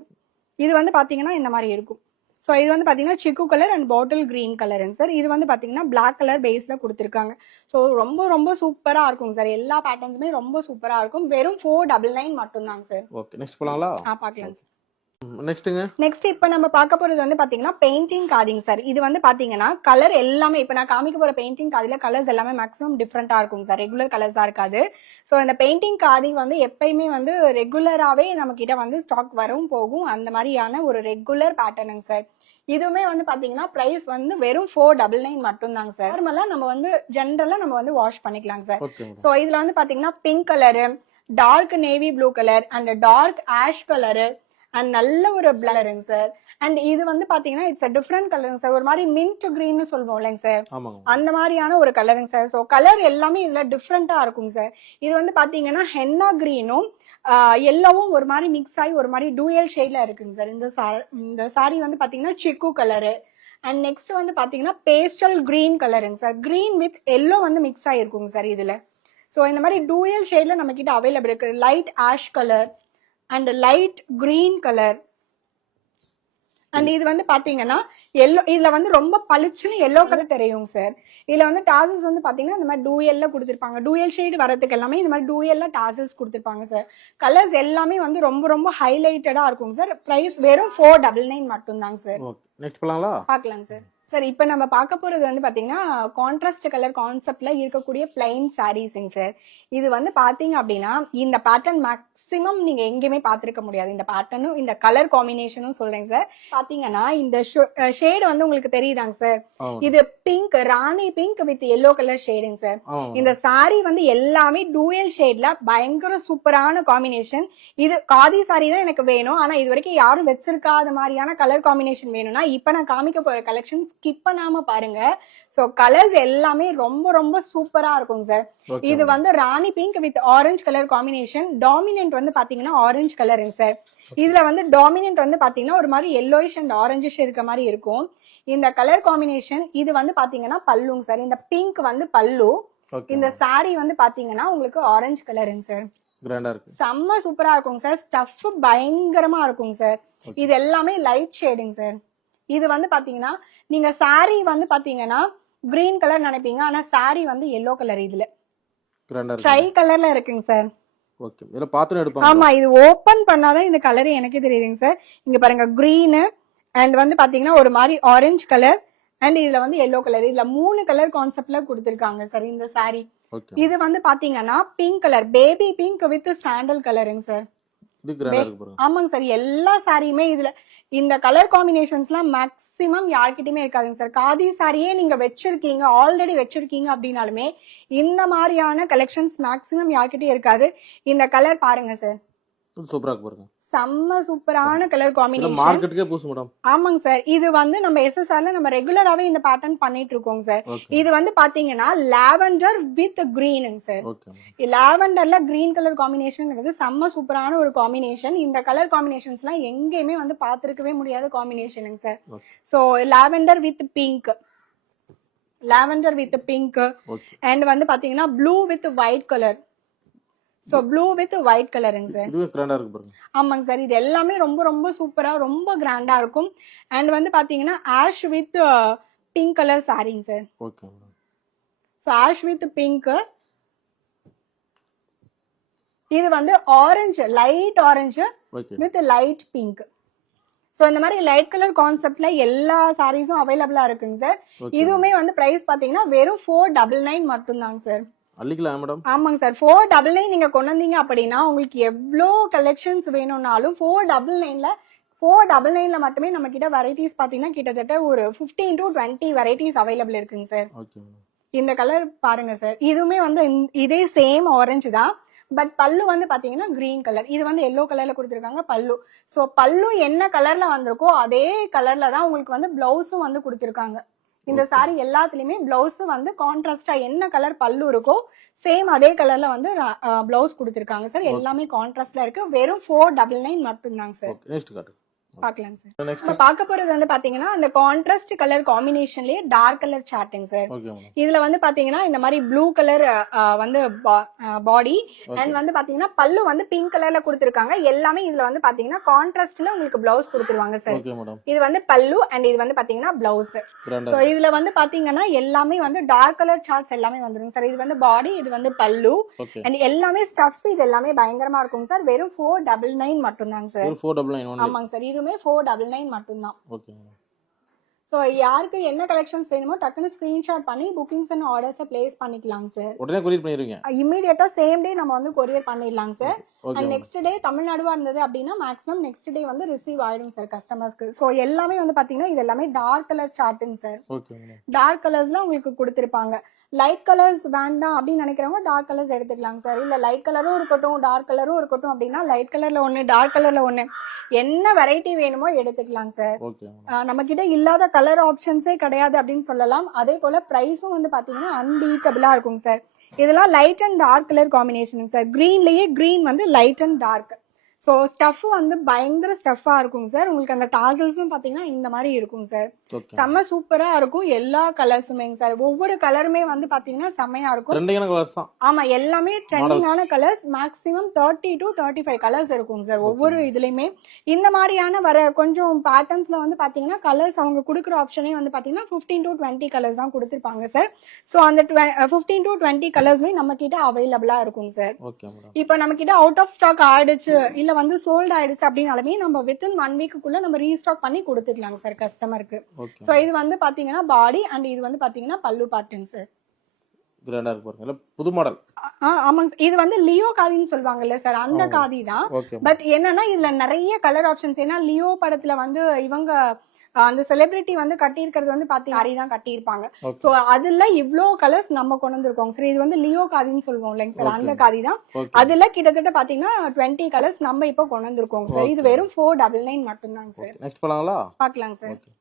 இது வந்து பாத்தீங்கன்னா இந்த மாதிரி இருக்கும். ஸோ இது வந்து பாத்தீங்கன்னா சிக்கு கலர் அண்ட் பாட்டில் கிரீன் கலருங்க சார். இது வந்து பாத்தீங்கன்னா பிளாக் கலர் பேஸ்ல கொடுத்துருக்காங்க. ஸோ ரொம்ப ரொம்ப சூப்பரா இருக்கும் சார். எல்லா பேட்டர்ன்ஸுமே ரொம்ப சூப்பரா இருக்கும். வெறும் 499 மட்டும்தாங்க சார். ஓகே, நெக்ஸ்ட் போலாங்களா? பாக்கலாம் சார். நெக்ஸ்ட் இப்ப நம்ம பார்க்க போறது வந்து பாத்தீங்கன்னா பெயிண்டிங் காதிங்க சார். இது வந்து பாத்தீங்கன்னா கலர் எல்லாமே இப்ப நான் காமிக்க போற பெயிண்டிங் காதில கலர்ஸ் எல்லாமே மேக்ஸிமம் டிஃப்ரெண்டா இருக்கும் சார். ரெகுலர் கலர்ஸ் தான் இருக்காது. சோ இந்த பெயிண்டிங் காதி வந்து எப்பயுமே வந்து ரெகுலராவே நம்ம கிட்ட வந்து ஸ்டாக் வரும் போகும் அந்த மாதிரியான ஒரு ரெகுலர் பேட்டர்னுங்க சார். இதுவுமே வந்து பாத்தீங்கன்னா பிரைஸ் வந்து வெறும் 499 மட்டும் தாங்க சார். நார்மலா நம்ம வந்து ஜென்ரலா நம்ம வந்து வாஷ் பண்ணிக்கலாம் சார். சோ இதுல வந்து பாத்தீங்கன்னா pink colour, dark navy blue colour and dark ash colour and நல்ல ஒரு பிளருங்க சார். அண்ட் இது வந்து பாத்தீங்கன்னா இட்ஸ் அ டிஃப்ரெண்ட் கலருங்க சார். ஒரு மாதிரி மின்ட் கிரீன் சொல்லுவோம் இல்லைங்க சார், அந்த மாதிரியான ஒரு கலருங்க சார். ஸோ கலர் எல்லாமே இதுல டிஃப்ரெண்டா இருக்குங்க சார். இது வந்து பாத்தீங்கன்னா ஹென்னா கிரீனும் எல்லோவும் ஒரு மாதிரி மிக்ஸ் ஆகி ஒரு மாதிரி டூயல் ஷேட்ல இருக்குங்க சார். இந்த சாரி வந்து பாத்தீங்கன்னா சிக்கு கலரு அண்ட் நெக்ஸ்ட் வந்து பாத்தீங்கன்னா பேஸ்டல் கிரீன் கலருங்க சார். கிரீன் வித் எல்லோ வந்து மிக்ஸ் ஆயிருக்குங்க சார் இதுல. ஸோ இந்த மாதிரி டூயல் ஷேட்ல நம்ம கிட்ட அவைலபிள் இருக்கு. Light ash colour and light green colour and இது வந்து பாத்தீங்கன்னா எல்லோ, இதுல வந்து ரொம்ப பளிச்சுன்னு எல்லோ கலர் தெரியும் சார். இதுல வந்து டாசல்ஸ் வந்து பாத்தீங்கன்னா இந்த மாதிரி டூயல்ல கொடுத்திருப்பாங்க. டூயல் ஷேட் வரதுக்கு எல்லாமே இந்த மாதிரி டூயல்ல டாசல்ஸ் கொடுத்திருப்பாங்க சார். கலர்ஸ் எல்லாமே வந்து ரொம்ப ரொம்ப ஹைலைட்டடா இருக்கும் சார். பிரைஸ் வெறும் 499 மட்டும் தாங்க சார். நெக்ஸ்ட் போலாங்களா? பாக்கலாம் சார். சார் இப்ப நம்ம பார்க்க போறது வந்து பாத்தீங்கன்னா கான்ட்ராஸ்ட் கலர் கான்செப்ட்ல இருக்கக்கூடிய பிளைன் சாரீஸ்ங்க சார். இது வந்து பாத்தீங்க அப்படின்னா இந்த பேட்டர்ன் மேக்ஸிமம் நீங்க எங்கேயுமே பாத்திருக்க முடியாது. இந்த பேட்டர்னும் இந்த கலர் காம்பினேஷனும் சொல்றேங்க சார். பாத்தீங்கன்னா இந்த ஷேடு வந்து உங்களுக்கு தெரியுதாங்க சார். இது pink, rani pink with yellow colour ஷேடுங்க சார். இந்த சாரி வந்து எல்லாமே டூயல் ஷேட்ல பயங்கர சூப்பரான காம்பினேஷன். இது காதி சாரி தான் எனக்கு வேணும், ஆனா இது வரைக்கும் யாரும் வச்சிருக்காத மாதிரியான கலர் காம்பினேஷன் வேணும்னா இப்ப நான் காமிக்க போற கலெக்ஷன் ஸ்கிப் பண்ணாம பாருங்க. சோ கலர்ஸ் எல்லாமே ரொம்ப ரொம்ப சூப்பரா இருக்கும் சார். இது வந்து rani pink with orange colour combination. Dominant வந்து பாத்தீங்கன்னா ஆரஞ்சு கலருங்க சார். இதுல வந்து டாமினன்ட் வந்து பாத்தீங்கன்னா ஒரு மாதிரி எல்லோயிஷ் அண்ட் ஆரஞ்சிஷ் இருக்க மாதிரி இருக்கும் இந்த கலர் காம்பினேஷன். இது வந்து பாத்தீங்கன்னா பல்லுங்க சார். இந்த பிங்க் வந்து பல்லு. இந்த சாரி வந்து பாத்தீங்கன்னா உங்களுக்கு ஆரஞ்சு கலருங்க சார். செம்ம சூப்பரா இருக்குங்க சார். ஸ்டஃப் பயங்கரமா இருக்குங்க சார். இது எல்லாமே லைட் ஷேடுங்க சார். இது வந்து பாத்தீங்கன்னா நீங்க சாரி வந்து பாத்தீங்கன்னா கிரீன் கலர் நினைப்பீங்க, ஆனா சாரி வந்து எல்லோ கலர். இதுல ட்ரை கலர்ல இருக்குங்க சார். ஓகே, இதல பாத்துட்டு எடுப்பாங்க. ஆமா, இது ஓபன் பண்ணாதான் இந்த கலர் எனக்கே தெரியுதுங்க சார். இங்க பாருங்க கிரீன் அண்ட் வந்து பாத்தீங்கன்னா ஒரு மாதிரி ஆரஞ்சு கலர் அண்ட் இதுல வந்து எல்லோ கலர். இதுல 3 கலர் கான்செப்ட்ல கொடுத்திருக்காங்க சார் இந்த சாரி. இது வந்து பாத்தீங்கன்னா pink colour, baby pink with sandal கலருங்க சார். ஆமாங்க சார். எல்லா சாரியுமே இதுல இந்த கலர் காம்பினேஷன்ஸ்லாம் மேக்ஸிமம் யார்கிட்டயுமே இருக்காதுங்க சார். காதி சாரியே நீங்க வச்சிருக்கீங்க, ஆல்ரெடி வச்சிருக்கீங்க அப்படின்னாலுமே இந்த மாதிரியான கலெக்ஷன்ஸ் மேக்ஸிமம் யார்கிட்டயும் இருக்காது. இந்த கலர் பாருங்க சார். சூப்பரா இருக்கு பாருங்க. செம்ம சூப்பரான கலர் இல்ல காம்பினேஷன். மார்க்கெட்டுக்கே பூசு மேடம். ஆமாங்க சார். இது வந்து நம்ம எஸ்எஸ்ஆர்ல நம்ம ரெகுலராவே இந்த பேட்டர்ன் பண்ணிட்டு இருக்கோம் சார். ஓகே. இது வந்து பாத்தீங்கன்னா லாவெண்டர் வித் கிரீனுங்க சார். ஓகே. லாவெண்டர்ல கிரீன் கலர் காம்பினேஷன்ங்கிறது செம்ம சூப்பரான ஒரு காம்பினேஷன். இந்த கலர் காம்பினேஷன்ஸ்லாம் எங்கேயுமே வந்து பாத்திருக்கவே முடியாத காம்பினேஷனுங்க sir. Okay. So lavender with pink, lavender with pink okay. And வந்து பாத்தீங்கன்னா blue with white colour. So blue with white கலருங்க சார். இதுவே கிராண்டா இருக்கு பாருங்க. ஆமாங்க சார். இது எல்லாமே ரொம்ப ரொம்ப சூப்பரா ரொம்ப கிராண்டா இருக்கும். அண்ட் வந்து பாத்தீங்கன்னா ஆஷ் வித் பிங்க் கலர் சாரிங்க sir. Okay madam. So ash with pink, இது வந்து orange, light orange okay. With light pink. So இந்த மாதிரி லைட் கலர் கான்செப்ட்ல எல்லா சாரீஸும் அவைலபிளா இருக்குங்க சார். ஓகே. இதுவுமே வந்து பிரைஸ் பாத்தீங்கன்னா வெறும் 499 மட்டும் தாங்க சார். அள்ளிக்கலாம் மேடம். ஆமாங்க சார். 499 நீங்க கொண்டு வந்தீங்க அப்படின்னா உங்களுக்கு எவ்வளோ கலெக்ஷன்ஸ் வேணும்னாலும் 499ல 499ல மட்டுமே நம்ம கிட்ட வெரைட்டிஸ் பாத்தீங்கன்னா கிட்டத்தட்ட ஒரு 15 to 20 வெரைட்டிஸ் அவைலபிள் இருக்குங்க சார். Okay madam. இந்த கலர் பாருங்க சார். இதுவுமே வந்து இதே சேம் ஆரஞ்சு தான். பட் பல்லு வந்து பாத்தீங்கன்னா கிரீன் கலர். இது வந்து எல்லோ கலர்ல கொடுத்துருக்காங்க பல்லு. சோ பல்லு என்ன கலர்ல வந்திருக்கோ அதே கலர்ல தான் உங்களுக்கு வந்து பிளவுஸும் வந்து கொடுத்துருக்காங்க. இந்த சாரி எல்லாத்துலயுமே பிளவுஸ் வந்து கான்ட்ராஸ்டா என்ன கலர் பல்லு இருக்கோ சேம் அதே கலர்ல வந்து பிளவுஸ் கொடுத்துருக்காங்க சார். எல்லாமே கான்ட்ராஸ்ட்ல இருக்கு. வெறும் 499 மட்டும் தாங்க சார். ஓகே. நெக்ஸ்ட் காட்டு. பாக்கலாம் சார். நெக்ஸ்ட். நம்ம பார்க்க போறது வந்து பாத்தீங்கன்னா அந்த கான்ட்ராஸ்ட் கலர் காம்பினேஷன்லயே டார்க் கலர் சார்ட்டுங்க சார். Okay madam. இதுல வந்து பாத்தீங்கன்னா இந்த மாதிரி ப்ளூ கலர் வந்து பாடி அண்ட் வந்து பாத்தீங்கன்னா பல்லு வந்து பிங்க் கலர்ல கொடுத்திருக்காங்க. எல்லாமே இதுல வந்து பாத்தீங்கன்னா கான்ட்ராஸ்ட்ல உங்களுக்கு பிளவுஸ் கொடுத்துருவாங்க சார். Okay madam. இது வந்து பல்லு அண்ட் இது வந்து பாத்தீங்கன்னா பிளவுஸ். கிராண்டா. சோ இதுல வந்து பாத்தீங்கன்னா எல்லாமே வந்து டார்க் கலர் சார்ட்ஸ் எல்லாமே வந்துருங்க சார். இது வந்து பாடி, இது வந்து பல்லு ஓகே. அண்ட் எல்லாமே ஸ்டஃப். இது எல்லாமே பயங்கரமா இருக்குங்க சார். வெறும் 499 மட்டும் தாங்க சார். 499 only. ஆமாங்க சார். இதுமே 499 மட்டும் தான். Okay madam. சோ யாருக்கு என்ன கலெக்ஷன்ஸ் வேணுமோ டக்குன்னு ஸ்கிரீன்ஷாட் பண்ணி புக்கிங்ஸ் அண்ட் ஆர்டர்ஸ் பிளேஸ் பண்ணிக்கலாங்க சார். உடனே கொரியர் பண்ணிடுவீங்க. இமிடியேட்டா சேம் டே நம்ம வந்து கொரியர் பண்ணிடலாங்க sir. Okay. And next day தமிழ்நாடுவா இருந்தது அப்படின்னா மேக்ஸிமம் நெக்ஸ்ட் டே வந்து ரிசீவ் ஆயிடும் சார் கஸ்டமர்ஸ்க்கு. சோ எல்லாமே வந்து பாத்தீங்கன்னா இது எல்லாமே டார்க் கலர் சார்ட்டுங்க சார். Okay madam. டார்க் கலர்ஸ்ல உங்களுக்கு கொடுத்திருப்பாங்க. லைட் கலர்ஸ் வேண்டாம் அப்படின்னு நினைக்கிறவங்க டார்க் கலர்ஸ் எடுத்துக்கலாங்க சார். இல்ல லைட் கலரும் இருக்கட்டும் டார்க் கலரும் இருக்கட்டும் அப்படின்னா லைட் கலர்ல ஒண்ணு டார்க் கலர்ல ஒண்ணு என்ன வெரைட்டி வேணுமோ எடுத்துக்கலாங்க சார். ஓகே. நம்ம கிட்ட இல்லாத கலர் ஆப்ஷன்ஸே கிடையாது அப்படின்னு சொல்லலாம். அதே போல பிரைஸும் வந்து பாத்தீங்கன்னா அன்பீட்டபிளா இருக்குங்க சார். இதெல்லாம் light and dark colour combination sir. கிரீன்லயே கிரீன் வந்து light and dark. So stuff வந்து பயங்கர ஸ்டஃபா இருக்குங்க சார். உங்களுக்கு அந்த டாசல்ஸும் பாத்தீங்கன்னா இந்த மாதிரி இருக்குங்க சார். ஓகே. செம்ம சூப்பரா இருக்கும். எல்லா கலர்ஸுமேங்க சார். ஒவ்வொரு கலருமே வந்து பாத்தீங்கன்னா செம்மையா இருக்கும். ட்ரெண்டிங்கான கலர்ஸ் தான். ஆமா எல்லாமே ட்ரெண்டிங்கான கலர்ஸ். மேக்ஸிமம் 30 to 35 கலர்ஸ் இருக்குங்க சார் ஒவ்வொரு இதுலயுமே. இந்த மாதிரியான வர கொஞ்சம் பேட்டர்ன்ஸ்ல வந்து பாத்தீங்கன்னா கலர்ஸ் அவங்க கொடுக்குற ஆப்ஷனே வந்து பாத்தீங்கன்னா 15 to 20 கலர்ஸ் தான் கொடுத்திருப்பாங்க சார். சோ அந்த 15 to 20 கலர்ஸ்மே நம்ம கிட்ட அவைலபிளா இருக்கும் சார். Okay madam. இப்போ நம்ம கிட்ட அவுட் ஆஃப் ஸ்டாக் ஆயிடுச்சு இல்ல வந்து சோல்ட் ஆயிடுச்சு அப்படின்னாலுமே நம்ம வித்தின் 1 வீக்குள்ள நம்ம ரீஸ்டாக் பண்ணி கொடுத்துடலாங்க சார் கஸ்டமருக்கு. ஓகே. சோ இது வந்து பாத்தீங்கன்னா பாடி அண்ட் இது வந்து பாத்தீங்கன்னா பல்லு பாட்டுங்க சார். கிராண்டா இருக்கு பாருங்க. இல்ல புது மாடல். ஆமாங்க. இது வந்து லியோ காதின்னு சொல்லுவாங்கல்ல சார் அந்த காதி தான். ஓகே. பட் என்னன்னா இதுல நிறைய கலர் ஆப்ஷன்ஸ். ஏன்னா லியோ படத்துல வந்து இவங்க அந்த செலிபிரிட்டி வந்து கட்டியிருக்கிறது வந்து பாத்தீங்கன்னா சாரி தான் கட்டியிருப்பாங்க. ஓகே. சோ அதுல இவ்ளோ கலர்ஸ் நம்ம கொண்டு வந்திருக்கோம் சார். இது வந்து லியோ காதின்னு சொல்லுவோம் இல்லைங்க சார் அந்த காதி தான். ஓகே. அதுல கிட்டத்தட்ட பாத்தீங்கன்னா 20 கலர்ஸ் நம்ம இப்ப கொண்டு வந்திருக்கோம் சார். இது வெறும் 499 மட்டும் தாங்க சார். நெக்ஸ்ட் போலாங்களா? பாக்கலாங்க சார். ஓகே.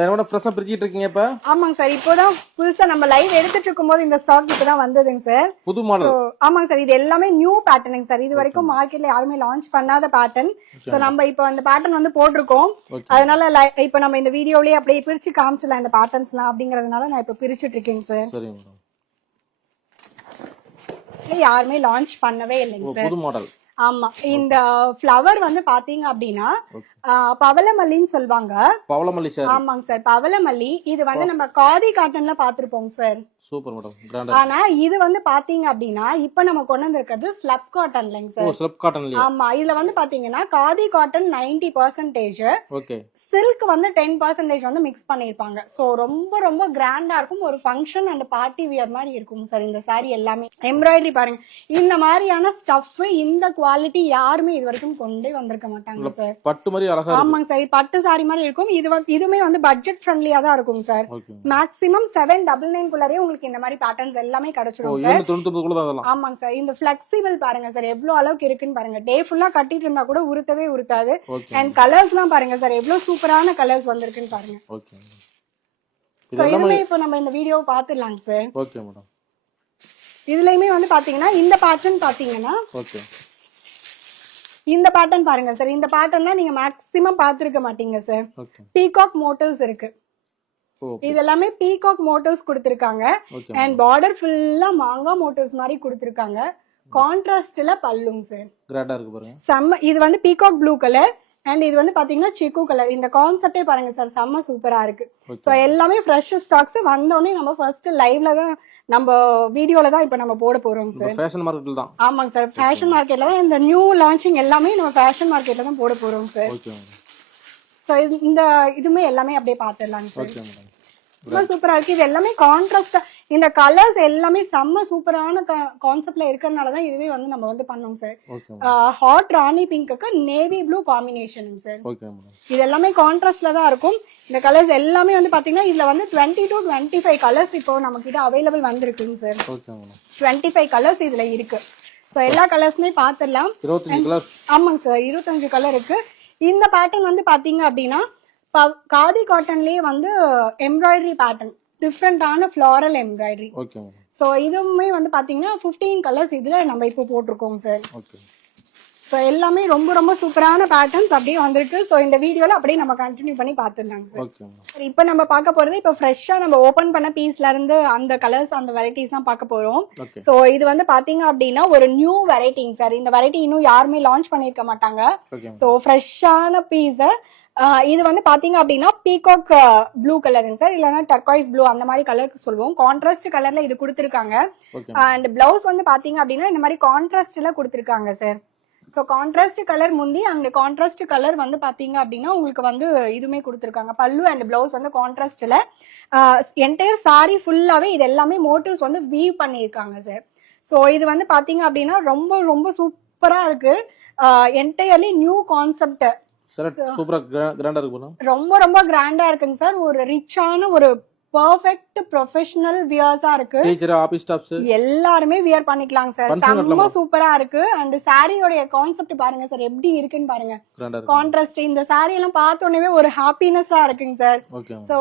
என்ன ஃப்ரெஷ்ஷா பிரிச்சிட்டு இருக்கீங்க இப்ப? ஆமாங்க சார். இப்போதான் புதுசா நம்ம லைவ் எடுத்துட்டு இருக்கும்போது இந்த ஸ்டாக் இப்பதான் வந்ததுங்க சார். புது மாடல். ஆமாங்க சார். இது எல்லாமே நியூ பேட்டர்னுங்க சார். இது வரைக்கும் மார்க்கெட்ல யாருமே லான்ச் பண்ணாத பேட்டர்ன். சோ நம்ம இப்ப அந்த பேட்டர்ன் வந்து போட்டிருக்கோம். அதனால இப்ப நம்ம இந்த வீடியோலயே அப்படியே பிரிச்சு காமிச்சலாம் இந்த பேட்டர்ன்ஸ்லாம் அப்படிங்கறதுனால நான் இப்ப பிரிச்சுட்டு இருக்கேங்க சார். சரி மேடம். யாருமே லான்ச் பண்ணவே இல்லைங்க சார். புது மாடல். ஆமா. இந்த ஃப்ளவர் வந்து பாத்தீங்க அப்படின்னா பவளமல்லின்னு சொல்லுவாங்க. பவளமல்லி சார். ஆமாங்க சார். பவளமல்லி. இது வந்து நம்ம காதி காட்டன்ல பாத்திருப்போம் சார். Super madam. கிராண்டா. ஆனா இது வந்து பாத்தீங்க அப்படின்னா இப்ப நம்ம கொண்டு வந்திருக்கிறது ஸ்லப் காட்டன்லங்க சார். ஸ்லப் காட்டன்ல. ஆமா. இதுல வந்து பாத்தீங்கன்னா காதி காட்டன் 90%. ஓகே. சில்க் வந்து 10% வந்து மிக்ஸ் பண்ணிருப்பாங்க. சோ ரொம்ப ரொம்ப கிராண்டா இருக்கும். ஒரு ஃபங்க்ஷன் அண்ட் பார்ட்டி வியர் மாதிரி இருக்கும் சார் இந்த சாரி எல்லாமே. எம்ப்ராய்டரி பாருங்க. இந்த மாதிரியான ஸ்டஃப் இந்த குவாலிட்டி யாருமே இது வரைக்கும் கொண்டே வந்திருக்க மாட்டாங்க சார். பட்டு மாதிரி அழகா இருக்கு. ஆமாங்க சார், பட்டு சாரி மாதிரி இருக்கும். இது வந்து இதுமே வந்து பட்ஜெட் ஃப்ரெண்ட்லியா தான் இருக்கும் சார். ஓகே. மேக்ஸிமம் 799 குள்ளரே உங்களுக்கு இந்த மாதிரி பேட்டர்ன்ஸ் எல்லாமே ஓ கிடைச்சிடும் சார். 799 குள்ள தான் அதெல்லாம். ஆமாங்க சார், இந்த ஃபிளெக்சிபிள் பாருங்க சார் எவ்வளவு அளவுக்கு இருக்குன்னு பாருங்க. டே ஃபுல்லா கட்டிட்டு இருந்தா கூட உருத்தவே உருத்தாது. ஓகே. அண்ட் கலர்ஸ்லாம் பாருங்க சார் எவ்வளவு சூப்பரான கலர்ஸ் வந்திருக்குன்னு பாருங்க. ஓகே. சோ இதுமே இப்போ நம்ம இந்த வீடியோவை பாத்துடலாங்க சார். Okay madam. இதுலயுமே வந்து பாத்தீங்கன்னா இந்த பேட்டர்ன் பாத்தீங்கன்னா ஓகே. இந்த பேட்டர்ன் பாருங்க சார். இந்த பேட்டர்ன்லாம் நீங்க மேக்ஸிமம் பாத்துருக்க மாட்டீங்க சார். ஓகே. பீகாக் மோட்டிவ்ஸ் இருக்கு. ஓகே. இது எல்லாமே பீகாக் மோட்டிவ்ஸ் கொடுத்திருக்காங்க. ஓகே. அண்ட் பார்டர் ஃபுல்லா மாங்கா மோட்டிவ்ஸ் மாதிரி கொடுத்திருக்காங்க. கான்ட்ராஸ்ட்ல பல்லுங்க சார். கிராண்டா இருக்கு பாருங்க. செம்ம. இது வந்து பீகாக் ப்ளூ கலர் அண்ட் இது வந்து பாத்தீங்கன்னா சிக்கு கலர். இந்த கான்செப்டே பாருங்க சார் செம்ம சூப்பரா இருக்கு. சோ எல்லாமே ஃப்ரெஷ் ஸ்டாக்ஸ் வந்தோடனே நம்ம ஃபர்ஸ்ட் லைவ்ல தான் நம்ம வீடியோல தான் இப்ப நம்ம போட போறோம் சார். ஃபேஷன் மார்க்கெட்ல தான். ஆமாங்க சார், ஃபேஷன் மார்க்கெட்ல தான் இந்த நியூ லான்ச்சிங் எல்லாமே நம்ம ஃபேஷன் மார்க்கெட்ல தான் போட போறோம் சார். Okay madam. சோ இந்த இதுமே எல்லாமே அப்படியே பாத்துடலாங்க சார். Okay madam. ரொம்ப சூப்பரா இருக்கு. இது எல்லாமே கான்ட்ராஸ்டா இந்த கலர்ஸ் எல்லாமே செம்ம சூப்பரான கான்செப்ட்ல இருக்கறனால தான் இதுவே வந்து நம்ம வந்து பண்ணோம் சார். ஓகே. ஹாட் ராணி பிங்க்கு navy blue combination sir. Okay madam. இது எல்லாமே கான்ட்ராஸ்ட்ல தான் இருக்கும். இந்த கலர்ஸ் எல்லாமே வந்து பாத்தீங்கன்னா இதுல வந்து 20 to 25 கலர்ஸ் இப்போ நம்ம கிட்ட அவைலபிள் வந்திருக்குங்க சார். Okay madam. 25 கலர்ஸ் இதுல இருக்கு. சோ எல்லா கலர்ஸ்மே பாத்துடலாம். 25 கலர்ஸ். ஆமாங்க சார், 25 கலர் இருக்கு. இந்த பேட்டர்ன் வந்து பாத்தீங்க அப்படின்னா காதி காட்டன்லயே வந்து எம்ப்ராய்டரி பேட்டர்ன், டிஃப்ரெண்டான floral embroidery. Okay madam. So இதுவுமே வந்து பாத்தீங்கன்னா 15 கலர்ஸ் இதுல நம்ம இப்போ போட்டிருக்கோம் சார். ஓகே. சோ எல்லாமே ரொம்ப ரொம்ப சூப்பரான பேட்டர்ன்ஸ் அப்படியே வந்திருக்கு. சோ இந்த வீடியோல அப்படியே நம்ம கண்டினியூ பண்ணி பாத்துடலாங்க சார். Okay madam. சரி, இப்போ நம்ம பார்க்க போறது இப்போ ஃப்ரெஷ்ஷா நம்ம ஓபன் பண்ண பீஸ்ல இருந்து அந்த கலர்ஸ் அந்த வெரைட்டிஸ் தான் பார்க்க போறோம். ஓகே. சோ இது வந்து பாத்தீங்க அப்படின்னா ஒரு நியூ வெரைட்டிங் சார். இந்த வெரைட்டி இன்னும் யாருமே லான்ச் பண்ணிருக்க மாட்டாங்க. ஓகே. சோ ஃப்ரெஷ்ஷான பீஸ். இது வந்து பாத்தீங்க அப்படின்னா பீகாக் ப்ளூ கலருங்க சார், இல்லைன்னா டர்காய்ஸ் ப்ளூ அந்த மாதிரி கலருக்கு சொல்லுவோம். கான்ட்ராஸ்ட் கலர்ல இது கொடுத்துருக்காங்க. ஓகே. அண்ட் பிளவுஸ் வந்து பாத்தீங்க அப்படின்னா இந்த மாதிரி கான்ட்ராஸ்ட்ல கொடுத்துருக்காங்க சார். சோ கான்ட்ராஸ்ட் கலர் முந்தி அண்ட் கான்ட்ராஸ்ட் கலர் வந்து பாத்தீங்க அப்படின்னா உங்களுக்கு வந்து இதுமே கொடுத்துருக்காங்க. பல்லு அண்ட் பிளவுஸ் வந்து கான்ட்ராஸ்ட்ல. என்டையர் சாரி ஃபுல்லாவே இது எல்லாமே மோட்டிவ்ஸ் வந்து வீவ் பண்ணியிருக்காங்க சார். சோ இது வந்து பாத்தீங்க அப்படின்னா ரொம்ப ரொம்ப சூப்பரா இருக்கு. Entirely new concept. சூப்பரா கிராண்டா இருக்கு மேடம். ரொம்ப ரொம்ப கிராண்டா இருக்குங்க சார். ஒரு ரிச்சான ஒரு பெர்ஃபெக்ட் ப்ரொஃபஷனல் வியர்ஸா இருக்கு. டீச்சர், ஆபீஸ் ஸ்டாஃப்ஸ் எல்லாருமே வியர் பண்ணிக்கலாம் சார். ரொம்ப சூப்பரா இருக்கு. அண்ட் சாரியோட கான்செப்ட் பாருங்க சார் எப்படி இருக்குன்னு பாருங்க. கான்ட்ராஸ்ட் இந்த சாரி எல்லாம் பார்த்த உடனே ஒரு ஹாப்பினஸா இருக்குங்க சார். சோ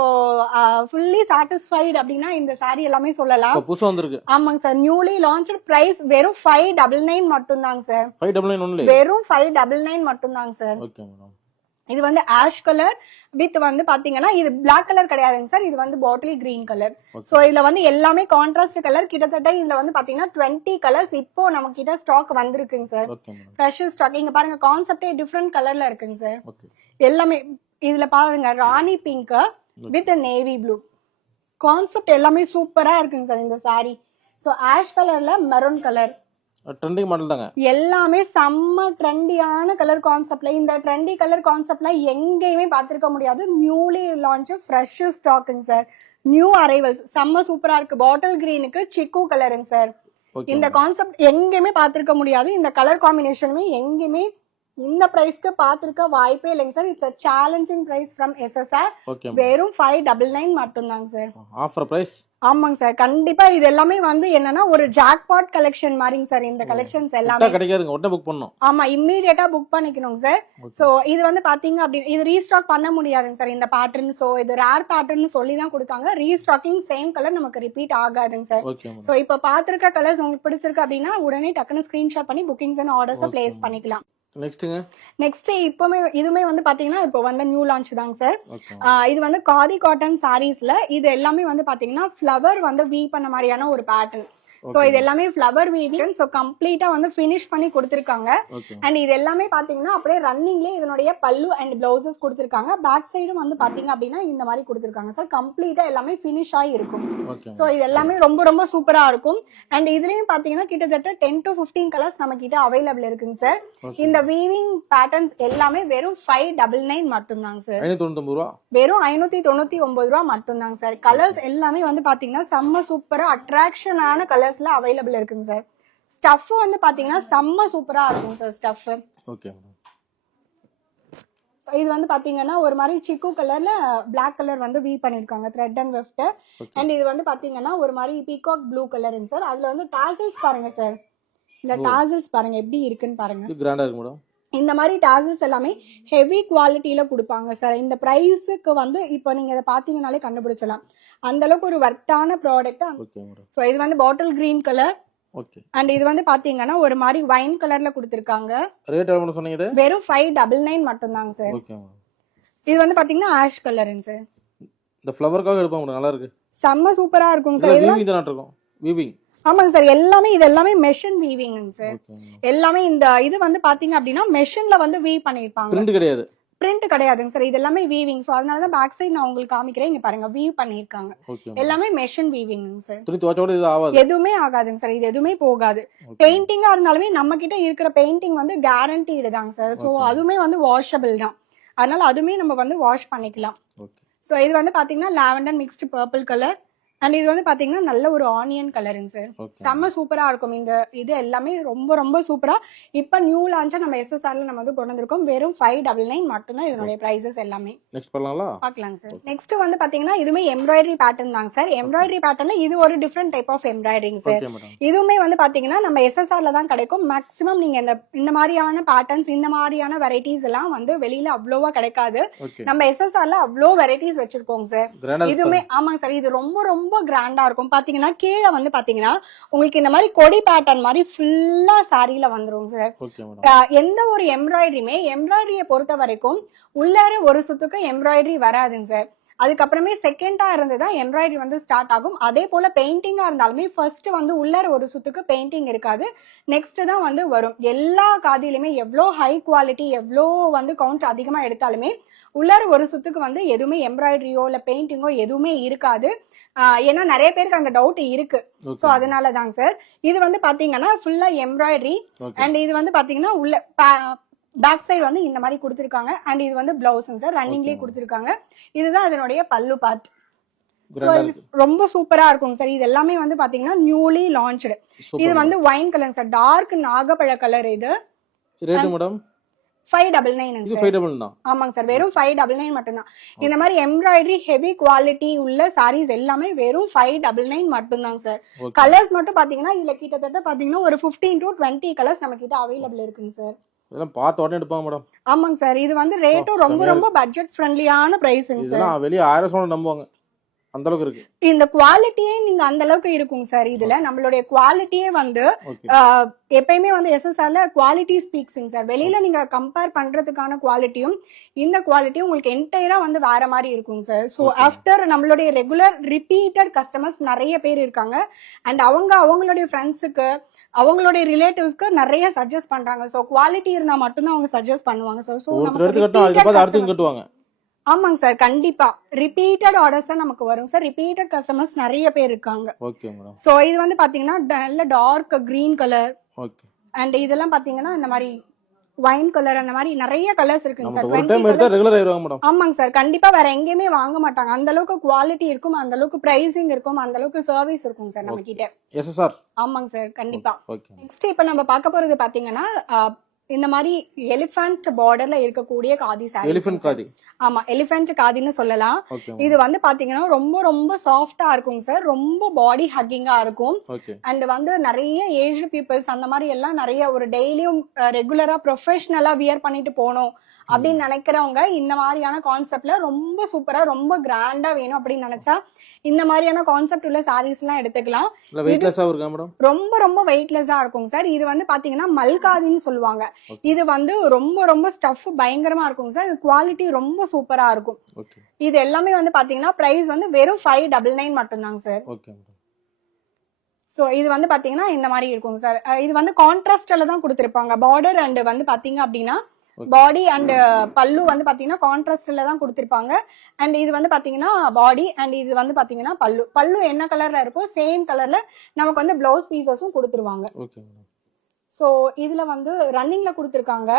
ஃபுல்லி சாட்டிஸ்ஃபைட் அப்படின்னா இந்த சாரி எல்லாமே சொல்லலாம். புதுசா வந்திருக்கு. ஆமாங்க சார், நியூலி லான்ச்ட் பிரைஸ் வெறும் 599 மட்டும் தாங்க சார். 599 only. வெறும் 599 மட்டும் தாங்க சார். Okay madam. இது வந்து ஆஷ் கலர் வித் வந்து பாத்தீங்கன்னா இது பிளாக் கலர் கிடையாதுங்க சார். இது வந்து பாட்டில் கிரீன் கலர். சோ இதுல வந்து எல்லாமே கான்ட்ராஸ்ட் கலர். கிட்டத்தட்ட இதுல வந்து பாத்தீங்கன்னா 20 கலர்ஸ் இப்போ நம்ம கிட்ட ஸ்டாக் வந்திருக்குங்க சார். Fresh stock. இங்க பாருங்க கான்செப்டே டிஃப்ரெண்ட் கலர்ல இருக்குங்க சார். எல்லாமே இதுல பாருங்க rani pink with navy blue concept எல்லாமே சூப்பரா இருக்குங்க சார் இந்த சாரி. சோ ஆஷ் கலர்ல மெரூன் கலர் ட்ரெண்டிங் மாடல் தாங்க. எல்லாமே செம்ம ட்ரெண்டியான கலர் கான்செப்ட்ல. இந்த ட்ரெண்டி கலர் கான்செப்ட்ல எங்கேயுமே பார்த்திருக்க முடியாது. நியூலி லான்ச் ஃப்ரெஷ் ஸ்டாக்குங்க சார். நியூ அரைவல்ஸ் செம்ம சூப்பரா இருக்கு. பாட்டில் கிரீனுக்கு சிக்கு கலருங்க சார். இந்த கான்செப்ட் எங்கேயுமே பார்த்திருக்க முடியாது. இந்த கலர் காம்பினேஷனுமே எங்கேயுமே இந்த பிரைஸ்க்கு பாத்திருக்க வாய்ப்பே இல்லைங்க sir. It's a challenging price from SSR. வெறும் 599 மட்டும் தாங்க சார். Offer price. ஆமாங்க சார், கண்டிப்பா இது எல்லாமே வந்து என்னன்னா ஒரு ஜாக்பாட் கலெக்ஷன் மாதிரிங்க சார். இந்த கலெக்ஷன்ஸ் எல்லாமே கிடைக்காதுங்க, உடனே புக் பண்ணனும். ஆமா, இமிடியேட்டா புக் பண்ணிக்கணுங்க சார். சோ இது வந்து பாத்தீங்க அப்படி இது ரீஸ்டாக் பண்ண முடியாதுங்க சார் இந்த பேட்டர்ன். சோ இது ரேர் பேட்டர்ன் சொல்லி தான் கொடுத்தாங்க. ரீஸ்டாக்கிங் சேம் கலர் நமக்கு ரிப்பீட் ஆகாதுங்க சார். சோ இப்ப பாத்திருக்க கலர்ஸ் உங்களுக்கு பிடிச்சிருக்கு அப்படின்னா உடனே டக்குன்னு ஸ்கிரீன்ஷாட் பண்ணி புக்கிங்ஸ் அண்ட் ஆர்டர்ஸ் பிளேஸ் பண்ணிக்கலாம். நெக்ஸ்ட் இப்போமே இதுமே வந்து பாத்தீங்கன்னா இப்போ வந்து நியூ லான்ச் தாங்க சார். இது வந்து காதி காட்டன் சாரீஸ்ல இது எல்லாமே வந்து பாத்தீங்கன்னா ஃபிளவர் வந்து வீ பண்ண மாதிரியான ஒரு பேட்டர்ன். சோ இது எல்லாமே ஃபிளவர் வீவிங். சோ கம்ப்ளீட்டா வந்து ஃபினிஷ் பண்ணி கொடுத்திருக்காங்க. அண்ட் இது எல்லாமே பாத்தீங்கன்னா அப்படியே ரன்னிங்லயே இதனுடைய பல்லு அண்ட் பிளவுசஸ் கொடுத்திருக்காங்க. பேக் சைடும் வந்து பாத்தீங்க அப்படின்னா இந்த மாதிரி கொடுத்திருக்காங்க சார். கம்ப்ளீட்டா எல்லாமே ஃபினிஷ் ஆகி இருக்கும். சோ இது எல்லாமே ரொம்ப ரொம்ப சூப்பரா இருக்கும். அண்ட் இதுலயும் பாத்தீங்கன்னா கிட்டத்தட்ட 10 to 15 கலர்ஸ் நம்ம கிட்ட அவைலபிள் இருக்குங்க சார். இந்த வீவிங் பேட்டர்ன்ஸ் எல்லாமே வெறும் 599 மட்டும் தாங்க சார். 599 ரூபாய். வெறும் 599 ரூபாய் மட்டும் தாங்க சார். கலர்ஸ் எல்லாமே வந்து பாத்தீங்கன்னா செம்ம சூப்பரா அட்ராக்ஷனான கலர்ஸ்ல அவைலபிள் இருக்குங்க சார். ஸ்டஃப் வந்து பாத்தீங்கன்னா செம்ம சூப்பரா இருக்கும் சார் ஸ்டஃப். ஓகே. இது வந்து பாத்தீங்கன்னா ஒரு மாதிரி சிக்கு கலர்ல Black கலர் வந்து வீ பண்ணிருக்காங்க த்ரெட் அண்ட் வெஃப்ட். அண்ட் இது வந்து பாத்தீங்கன்னா ஒரு மாதிரி பீகாக் ப்ளூ கலருங்க சார். அதுல வந்து டாசல்ஸ் பாருங்க சார். இந்த டாசல்ஸ் பாருங்க எப்படி இருக்குன்னு பாருங்க. இது கிராண்டா இருக்கு மேடம். இந்த மாதிரி டாசல்ஸ் எல்லாமே ஹெவி குவாலிட்டியில கொடுப்பாங்க சார். இந்த பிரைஸுக்கு வந்து இப்போ நீங்க இதை பாத்தீங்கன்னாலே கண்டுபிடிச்சலாம். அந்த அளவுக்கு ஒரு வர்த்தான ப்ராடக்ட். Okay madam. ஸோ இது வந்து bottle green colour. Okay. And இது வந்து பாத்தீங்கன்னா ஒரு மாதிரி வைன் கலர்ல கொடுத்திருக்காங்க. ரேட் எவ்வளவு சொன்னீங்க இது? வெறும் 599 மட்டும் தாங்க சார். Okay madam. இது வந்து பாத்தீங்கன்னா ஆஷ் கலருங்க சார். இந்த ஃப்ளவர்க்காக எடுப்பாங்க, நல்லா இருக்கு. செம்ம சூப்பரா இருக்குங்க சார். இதெல்லாம் வீவிங் தான் இருக்கும். வீவிங். ஆமாங்க சார். எல்லாமே இது எல்லாமே மெஷின் வீவிங்ங்க சார். எல்லாமே இந்த இது வந்து பாத்தீங்க அப்படின்னா மெஷின்ல வந்து வீவ் பண்ணிருப்பாங்க. பிரிண்ட் கிடையாது. பிரிண்ட் கிடையாதுங்க சார். இது எல்லாமே வீவிங். சோ அதனால தான் பேக் சைடு நான் உங்களுக்கு காமிக்கிறேன். இங்க பாருங்க வீவ் பண்ணிருக்காங்க. எல்லாமே மெஷின் வீவிங்ங்க சார். துணி துவைச்சோட இது ஆகாது. எதுவுமே ஆகாதுங்க சார். இது எதுவுமே போகாது. பெயிண்டிங்கா இருந்தாலுமே நம்ம கிட்ட இருக்கிற பெயிண்டிங் வந்து கேரண்டீடு தாங்க சார். சோ அதுவுமே வந்து வாஷபிள் தான். அதனால அதுவுமே நம்ம வந்து வாஷ் பண்ணிக்கலாம். சோ இது வந்து பாத்தீங்கன்னா lavender mixed purple colour. And இது வந்து பாத்தீங்கன்னா நல்ல ஒரு ஆனியன் கலருங்க சார். செம்ம சூப்பரா இருக்கும். இந்த இது எல்லாமே ரொம்ப ரொம்ப சூப்பரா இப்ப நியூ லான்ச்சா நம்ம SSRல நம்ம வந்து கொண்டு வந்திருக்கோம். வெறும் 599 மட்டும் தான் இதனுடைய பிரைசஸ் எல்லாமே. நெக்ஸ்ட் பண்ணலாம்ல? பார்க்கலாங்க சார். நெக்ஸ்ட் வந்து பாத்தீங்கன்னா இதுமே எம்ப்ராய்டரி பேட்டர்ன் தாங்க சார். எம்ப்ராய்டரி பேட்டர்ன்ல இது ஒரு different type of embroidering sir. இதுவுமே வந்து பாத்தீங்கன்னா நம்ம SSRல தான் கிடைக்கும். மேக்ஸிமம் நீங்க இந்த மாதிரியான பேட்டர்ன்ஸ் இந்த மாதிரியான வெரைட்டிஸ் எல்லாம் வந்து வெளியில அவ்வளவா கிடைக்காது. நம்ம SSRல அவ்வளோ வெரைட்டிஸ் வச்சிருக்கோம் சார். இதுவுமே ஆமாங்க சார். இது ரொம்ப ரொம்ப கிராண்டா இருக்கும். பாத்தீங்கன்னா கீழே வந்து பாத்தீங்கன்னா உங்களுக்கு இந்த மாதிரி கொடி பேட்டர்ன் மாதிரி ஃபுல்லா சாரியில வந்துரும் சார். எந்த ஒரு எம்ப்ராய்டரியை பொறுத்த வரைக்கும் உள்ளார ஒரு சுத்துக்கு எம்ப்ராய்டரி வராதுங்க சார். அதுக்கப்புறமே செகண்டா இருந்துதான் எம்ப்ராய்டரி வந்து ஸ்டார்ட் ஆகும். அதே போல பெயிண்டிங்கா இருந்தாலுமே ஃபர்ஸ்ட் வந்து உள்ளார ஒரு சுத்துக்கு பெயிண்டிங் இருக்காது. நெக்ஸ்ட் தான் வந்து வரும். எல்லா காதிலுமே எவ்வளோ ஹை குவாலிட்டி எவ்வளோ வந்து கவுண்ட் அதிகமா எடுத்தாலுமே உள்ளார ஒரு சுத்துக்கு வந்து எதுவுமே எம்ப்ராய்டரியோ இல்ல பெயிண்டிங்கோ எதுவுமே இருக்காது. ஏன்னா நிறைய பேருக்கு அந்த டவுட் இருக்கு. சோ அதனாலதாங்க சார். இது வந்து பாத்தீங்கன்னா ஃபுல்லா எம்ப்ராய்டரி. அண்ட் இது வந்து பாத்தீங்கன்னா உள்ள பேக் சைடு வந்து இந்த மாதிரி கொடுத்திருக்காங்க. அண்ட் இது வந்து பிளவுஸுங்க சார். ரன்னிங்லயே கொடுத்திருக்காங்க. இதுதான் அதனுடைய பல்லு பார்ட். ரொம்ப சூப்பரா இருக்கும் சார். இது எல்லாமே வந்து பாத்தீங்கன்னா நியூலி லான்ச்டு. இது வந்து வைன் கலர் சார். டார்க் நாகப்பழ கலர். இது ரேட் மேடம் 599 ஆமாங்க சார். வெறும் 599 மட்டும்தான். இந்த மாதிரி எம்ப்ராய்டரி ஹெவி குவாலிட்டி உள்ள சாரீஸ் எல்லாமே வெறும் 599 மட்டும்தாங்க சார். கலர்ஸ் மட்டும் பாத்தீங்கன்னா இதுல கிட்டத்தட்ட பாத்தீங்கன்னா ஒரு 15 to 20 கலர்ஸ் நம்ம கிட்ட அவைலபிள் இருக்குங்க சார். இதெல்லாம் பார்த்த உடனே எடுப்பாங்க மேடம். ஆமாங்க சார். இது வந்து ரேட்டும் ரொம்ப ரொம்ப பட்ஜெட் ஃப்ரெண்ட்லியான பிரைஸ்ங்க சார். இதெல்லாம் வெளிய 1000 சொன்னா நம்புவாங்க. அந்த அளவுக்கு இருக்கு. இந்த குவாலிட்டியே நீங்க அந்த அளவுக்கு இருக்குங்க சார். இதுல நம்மளுடைய குவாலிட்டியே வந்து எப்பயுமே வந்து SSRல குவாலிட்டி ஸ்பீக்ஸிங் சார். வெளியில நீங்க கம்பேர் பண்றதுக்கான குவாலிட்டியும் இந்த குவாலிட்டியும் உங்களுக்கு என்டையரா வந்து வேற மாதிரி இருக்குங்க சார். ஸோ ஆஃப்டர் நம்மளுடைய ரெகுலர் ரிப்பீட்டட் கஸ்டமர்ஸ் நிறைய பேர் இருக்காங்க. அண்ட் அவங்களுடைய ஃப்ரெண்ட்ஸுக்கு அவங்களுடைய ரிலேட்டிவ்ஸ்க்கு நிறைய சஜஸ்ட் பண்றாங்க. ஸோ குவாலிட்டி இருந்தா மட்டும்தான் அவங்க சஜஸ்ட் பண்ணுவாங்க சார். ஸோ கட்டுவாங்க. ஆமாங்க சார். கண்டிப்பா ரிப்பீட்டட் ஆர்டர்ஸ் தான் நமக்கு வரும் சார். ரிப்பீட்டட் கஸ்டமர்ஸ் நிறைய பேர் இருக்காங்க. Okay madam. சோ இது வந்து பாத்தீங்கன்னா நல்ல dark green colour. Okay. And இதெல்லாம் பாத்தீங்கன்னா இந்த மாதிரி வைன் கலர் அந்த மாதிரி நிறைய கலர்ஸ் இருக்குங்க சார். ஒரு டைம் எடுத்தா ரெகுலர் ஆயிருவாங்க மேடம். ஆமாங்க சார். கண்டிப்பா வேற எங்கேயுமே வாங்க மாட்டாங்க. அந்த அளவுக்கு குவாலிட்டி இருக்கும், அந்த அளவுக்கு பிரைசிங் இருக்கும், அந்த அளவுக்கு சர்வீஸ் இருக்கும் சார் நம்ம கிட்ட. SSR. ஆமாங்க சார். கண்டிப்பா. ஓகே. நெக்ஸ்ட் இப்ப நம்ம பார்க்க போறது பாத்தீங்கன்னா இந்த மாதிரி எலிஃபண்ட் பார்டர்ல இருக்கக்கூடிய காதி சாரி. எலிஃபண்ட் காதி. ஆமா, எலிஃபண்ட் காதின்னு சொல்லலாம். இது வந்து பாத்தீங்கன்னா ரொம்ப ரொம்ப சாஃப்டா இருக்குங்க சார். ரொம்ப பாடி ஹக்கிங்கா இருக்கும். அண்ட் வந்து நிறைய ஏஜ்டு பீப்புள்ஸ் அந்த மாதிரி எல்லாம் நிறைய ஒரு டெய்லியும் ரெகுலரா ப்ரொஃபஷனலா வியர் பண்ணிட்டு போகணும் அப்படின்னு நினைக்கிறவங்க இந்த மாதிரியான கான்செப்ட்ல ரொம்ப சூப்பரா ரொம்ப கிராண்டா வேணும் அப்படின்னு நினைச்சா இந்த மாதிரியான கான்செப்ட் உள்ள சாரீஸ் எல்லாம் எடுத்துக்கலாம். ரொம்ப ரொம்ப வெயிட்லெஸ்ஸா இருக்குங்க சார். இது வந்து பாத்தீங்கன்னா மல்காதின்னு சொல்லுவாங்க. இது வந்து ரொம்ப ரொம்ப ஸ்டஃப் பயங்கரமா இருக்குங்க சார். குவாலிட்டி ரொம்ப சூப்பரா இருக்கும். இது எல்லாமே வந்து பாத்தீங்கன்னா பிரைஸ் வந்து வெறும் 599 மட்டும்தாங்க சார். சோ இது வந்து பாத்தீங்கன்னா இந்த மாதிரி இருக்குங்க சார். இது வந்து கான்ட்ராஸ்ட்ல தான் கொடுத்திருப்பாங்க. பார்டர் அண்ட் வந்து பாத்தீங்க அப்படின்னா பாடி அண்ட் பல்லு வந்து பாத்தீங்கன்னா கான்ட்ராஸ்ட்ல தான் கொடுத்திருப்பாங்க. அண்ட் இது வந்து பாத்தீங்கன்னா பாடி அண்ட் இது வந்து பாத்தீங்கன்னா பல்லு என்ன கலர்ல இருக்கோ சேம் கலர்ல நமக்கு வந்து பிளவுஸ் பீசஸும் கொடுத்துருவாங்க. சோ இதுல வந்து ரன்னிங்ல கொடுத்திருக்காங்க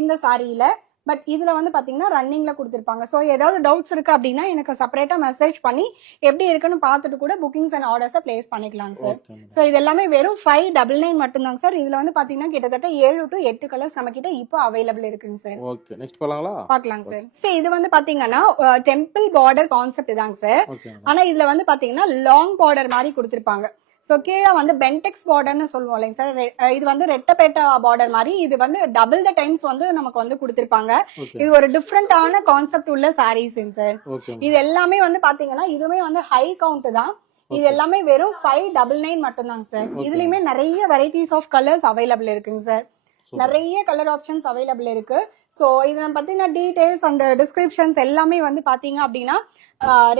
இந்த சாரியில. பட் இதுல வந்து பாத்தீங்கன்னா ரன்னிங்ல கொடுத்திருப்பாங்க. சோ ஏதாவது டவுட்ஸ் இருக்கு அப்படின்னா எனக்கு செப்பரேட்டா மெசேஜ் பண்ணி எப்படி இருக்குன்னு பார்த்துட்டு கூட புக்கிங்ஸ் அண்ட் ஆர்டர்ஸை பிளேஸ் பண்ணிக்கலாம் சார். சோ இது எல்லாமே வெறும் 599 மட்டும்தாங்க சார். இதுல வந்து பாத்தீங்கன்னா கிட்டத்தட்ட 7 to 8 கலர்ஸ் நம்ம கிட்ட இப்போ அவைலபிள் இருக்குங்க சார். ஓகே, நெக்ஸ்ட் போலாங்களா? பார்க்கலாம் சார். சோ இது வந்து பாத்தீங்கன்னா டெம்பிள் பார்டர் கான்செப்ட் தாங்க சார். ஓகே, ஆனா இதுல வந்து பாத்தீங்கன்னா லாங் பார்டர் மாதிரி கொடுத்திருப்பாங்க. சோ கீழே வந்து பென்டெக்ஸ் பார்டர்னு சொல்லுவோம் இல்லைங்க சார். இது வந்து ரெட்டப்பேட்டா பார்டர் மாதிரி இது வந்து டபுள் த டைம்ஸ் வந்து நமக்கு வந்து கொடுத்திருப்பாங்க. இது ஒரு டிஃப்ரெண்டான கான்செப்ட் உள்ள சாரீஸ்ங்க சார். இது எல்லாமே வந்து பாத்தீங்கன்னா இதுவுமே வந்து ஹை கவுண்ட் தான். இது எல்லாமே வெறும் 599 மட்டும்தாங்க சார். இதுலயுமே நிறைய வெரைட்டிஸ் ஆஃப் கலர்ஸ் அவைலபிள் இருக்குங்க சார். நிறைய கலர் ஆப்ஷன்ஸ் அவைலபிள் இருக்கு. சோ இதை பத்தின டீடைல்ஸ் அண்ட் டிஸ்கிரிப்ஷன்ஸ் எல்லாமே வந்து பாத்தீங்க அப்படின்னா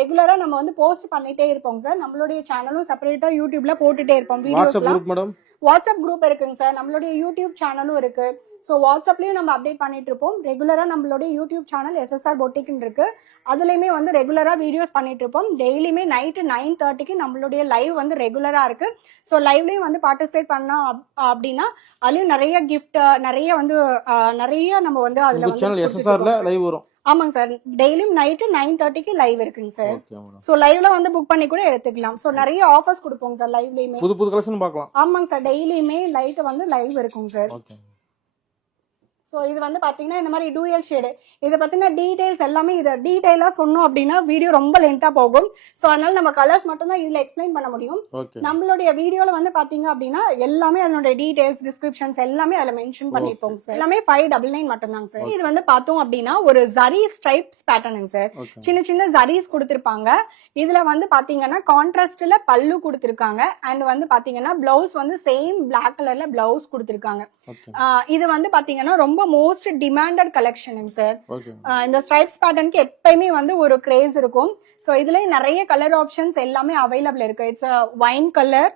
ரெகுலரா நம்ம வந்து போஸ்ட் பண்ணிட்டே இருப்போம் சார். நம்மளுடைய சேனலும் செப்பரேட்டா யூடியூப்ல போட்டுட்டே இருப்போம் வீடியோஸ்லாம். வாட்ஸ்அப் குரூப் இருக்குங்க சார். நம்மளுடைய யூடியூப் சேனலும் இருக்கு. ஸோ வாட்ஸ்அப்லயும் நம்ம அப்டேட் பண்ணிட்டு இருப்போம். ரெகுலரா நம்மளுடைய யூடியூப் சேனல் SSR பொட்டிக்னு இருக்கு. அதுலயுமே வந்து ரெகுலரா வீடியோஸ் பண்ணிட்டு இருப்போம். டெய்லியுமே நைட்டு 9:30க்கு நம்மளுடைய லைவ் வந்து ரெகுலரா இருக்கு. ஸோ லைவ்லயும் வந்து பார்ட்டிசிபேட் பண்ணா அப்படின்னா அதுலயும் நிறைய கிஃப்ட் நிறைய வந்து நிறைய நம்ம வந்து அதுல லைவ் வரும். ஆமாங்க சார். டெய்லியும் நைட்டு 9:30க்கு லைவ் இருக்குங்க சார். சோ லைவ்ல வந்து புக் பண்ணி கூட எடுத்துக்கலாம். சோ நிறைய ஆஃபர்ஸ் கொடுப்போம் சார் லைவ்லயுமே. புது புது கலெக்ஷன் பார்க்கலாம். ஆமாங்க சார். டெய்லியுமே லைட் வந்து லைவ் இருக்குங்க சார். ஸோ இது வந்து பார்த்தீங்கன்னா இந்த மாதிரி டூயல் ஷேடு இதை பற்றின டீடைல்ஸ் எல்லாமே இதை டீடைலாக சொன்னோம் அப்படின்னா வீடியோ ரொம்ப லென்த்தாக போகும். ஸோ அதனால நம்ம கலர்ஸ் மட்டும் தான் இதில் எக்ஸ்பிளைன் பண்ண முடியும். நம்மளுடைய வீடியோவில் வந்து பார்த்தீங்க அப்படின்னா எல்லாமே அதனுடைய டீடைல்ஸ் டிஸ்கிரிப்ஷன்ஸ் எல்லாமே அதில் மென்ஷன் பண்ணியிருப்போம் சார். எல்லாமே 599 மட்டும்தாங்க சார். இது வந்து பார்த்தோம் அப்படின்னா ஒரு ஜரி ஸ்ட்ரைப்ஸ் பேட்டர்னுங்க சார். சின்ன சின்ன ஜரீஸ் கொடுத்துருப்பாங்க. இதுல வந்து பாத்தீங்கன்னா கான்ட்ராஸ்ட்ல பல்லு கொடுத்திருக்காங்க. அண்ட் வந்து பாத்தீங்கன்னா பிளவுஸ் வந்து சேம் பிளாக் கலர்ல பிளவுஸ் கொடுத்திருக்காங்க. இது வந்து பாத்தீங்கன்னா ரொம்ப மோஸ்ட் டிமாண்டட் கலெக்ஷனுங்க சார். இந்த ஸ்ட்ரைப்ஸ் பேட்டர்னுக்கு எப்பயுமே வந்து ஒரு கிரேஸ் இருக்கும். சோ இதுல நிறைய கலர் ஆப்ஷன்ஸ் எல்லாமே அவைலபிள் இருக்கு. இட்ஸ் வைன் கலர்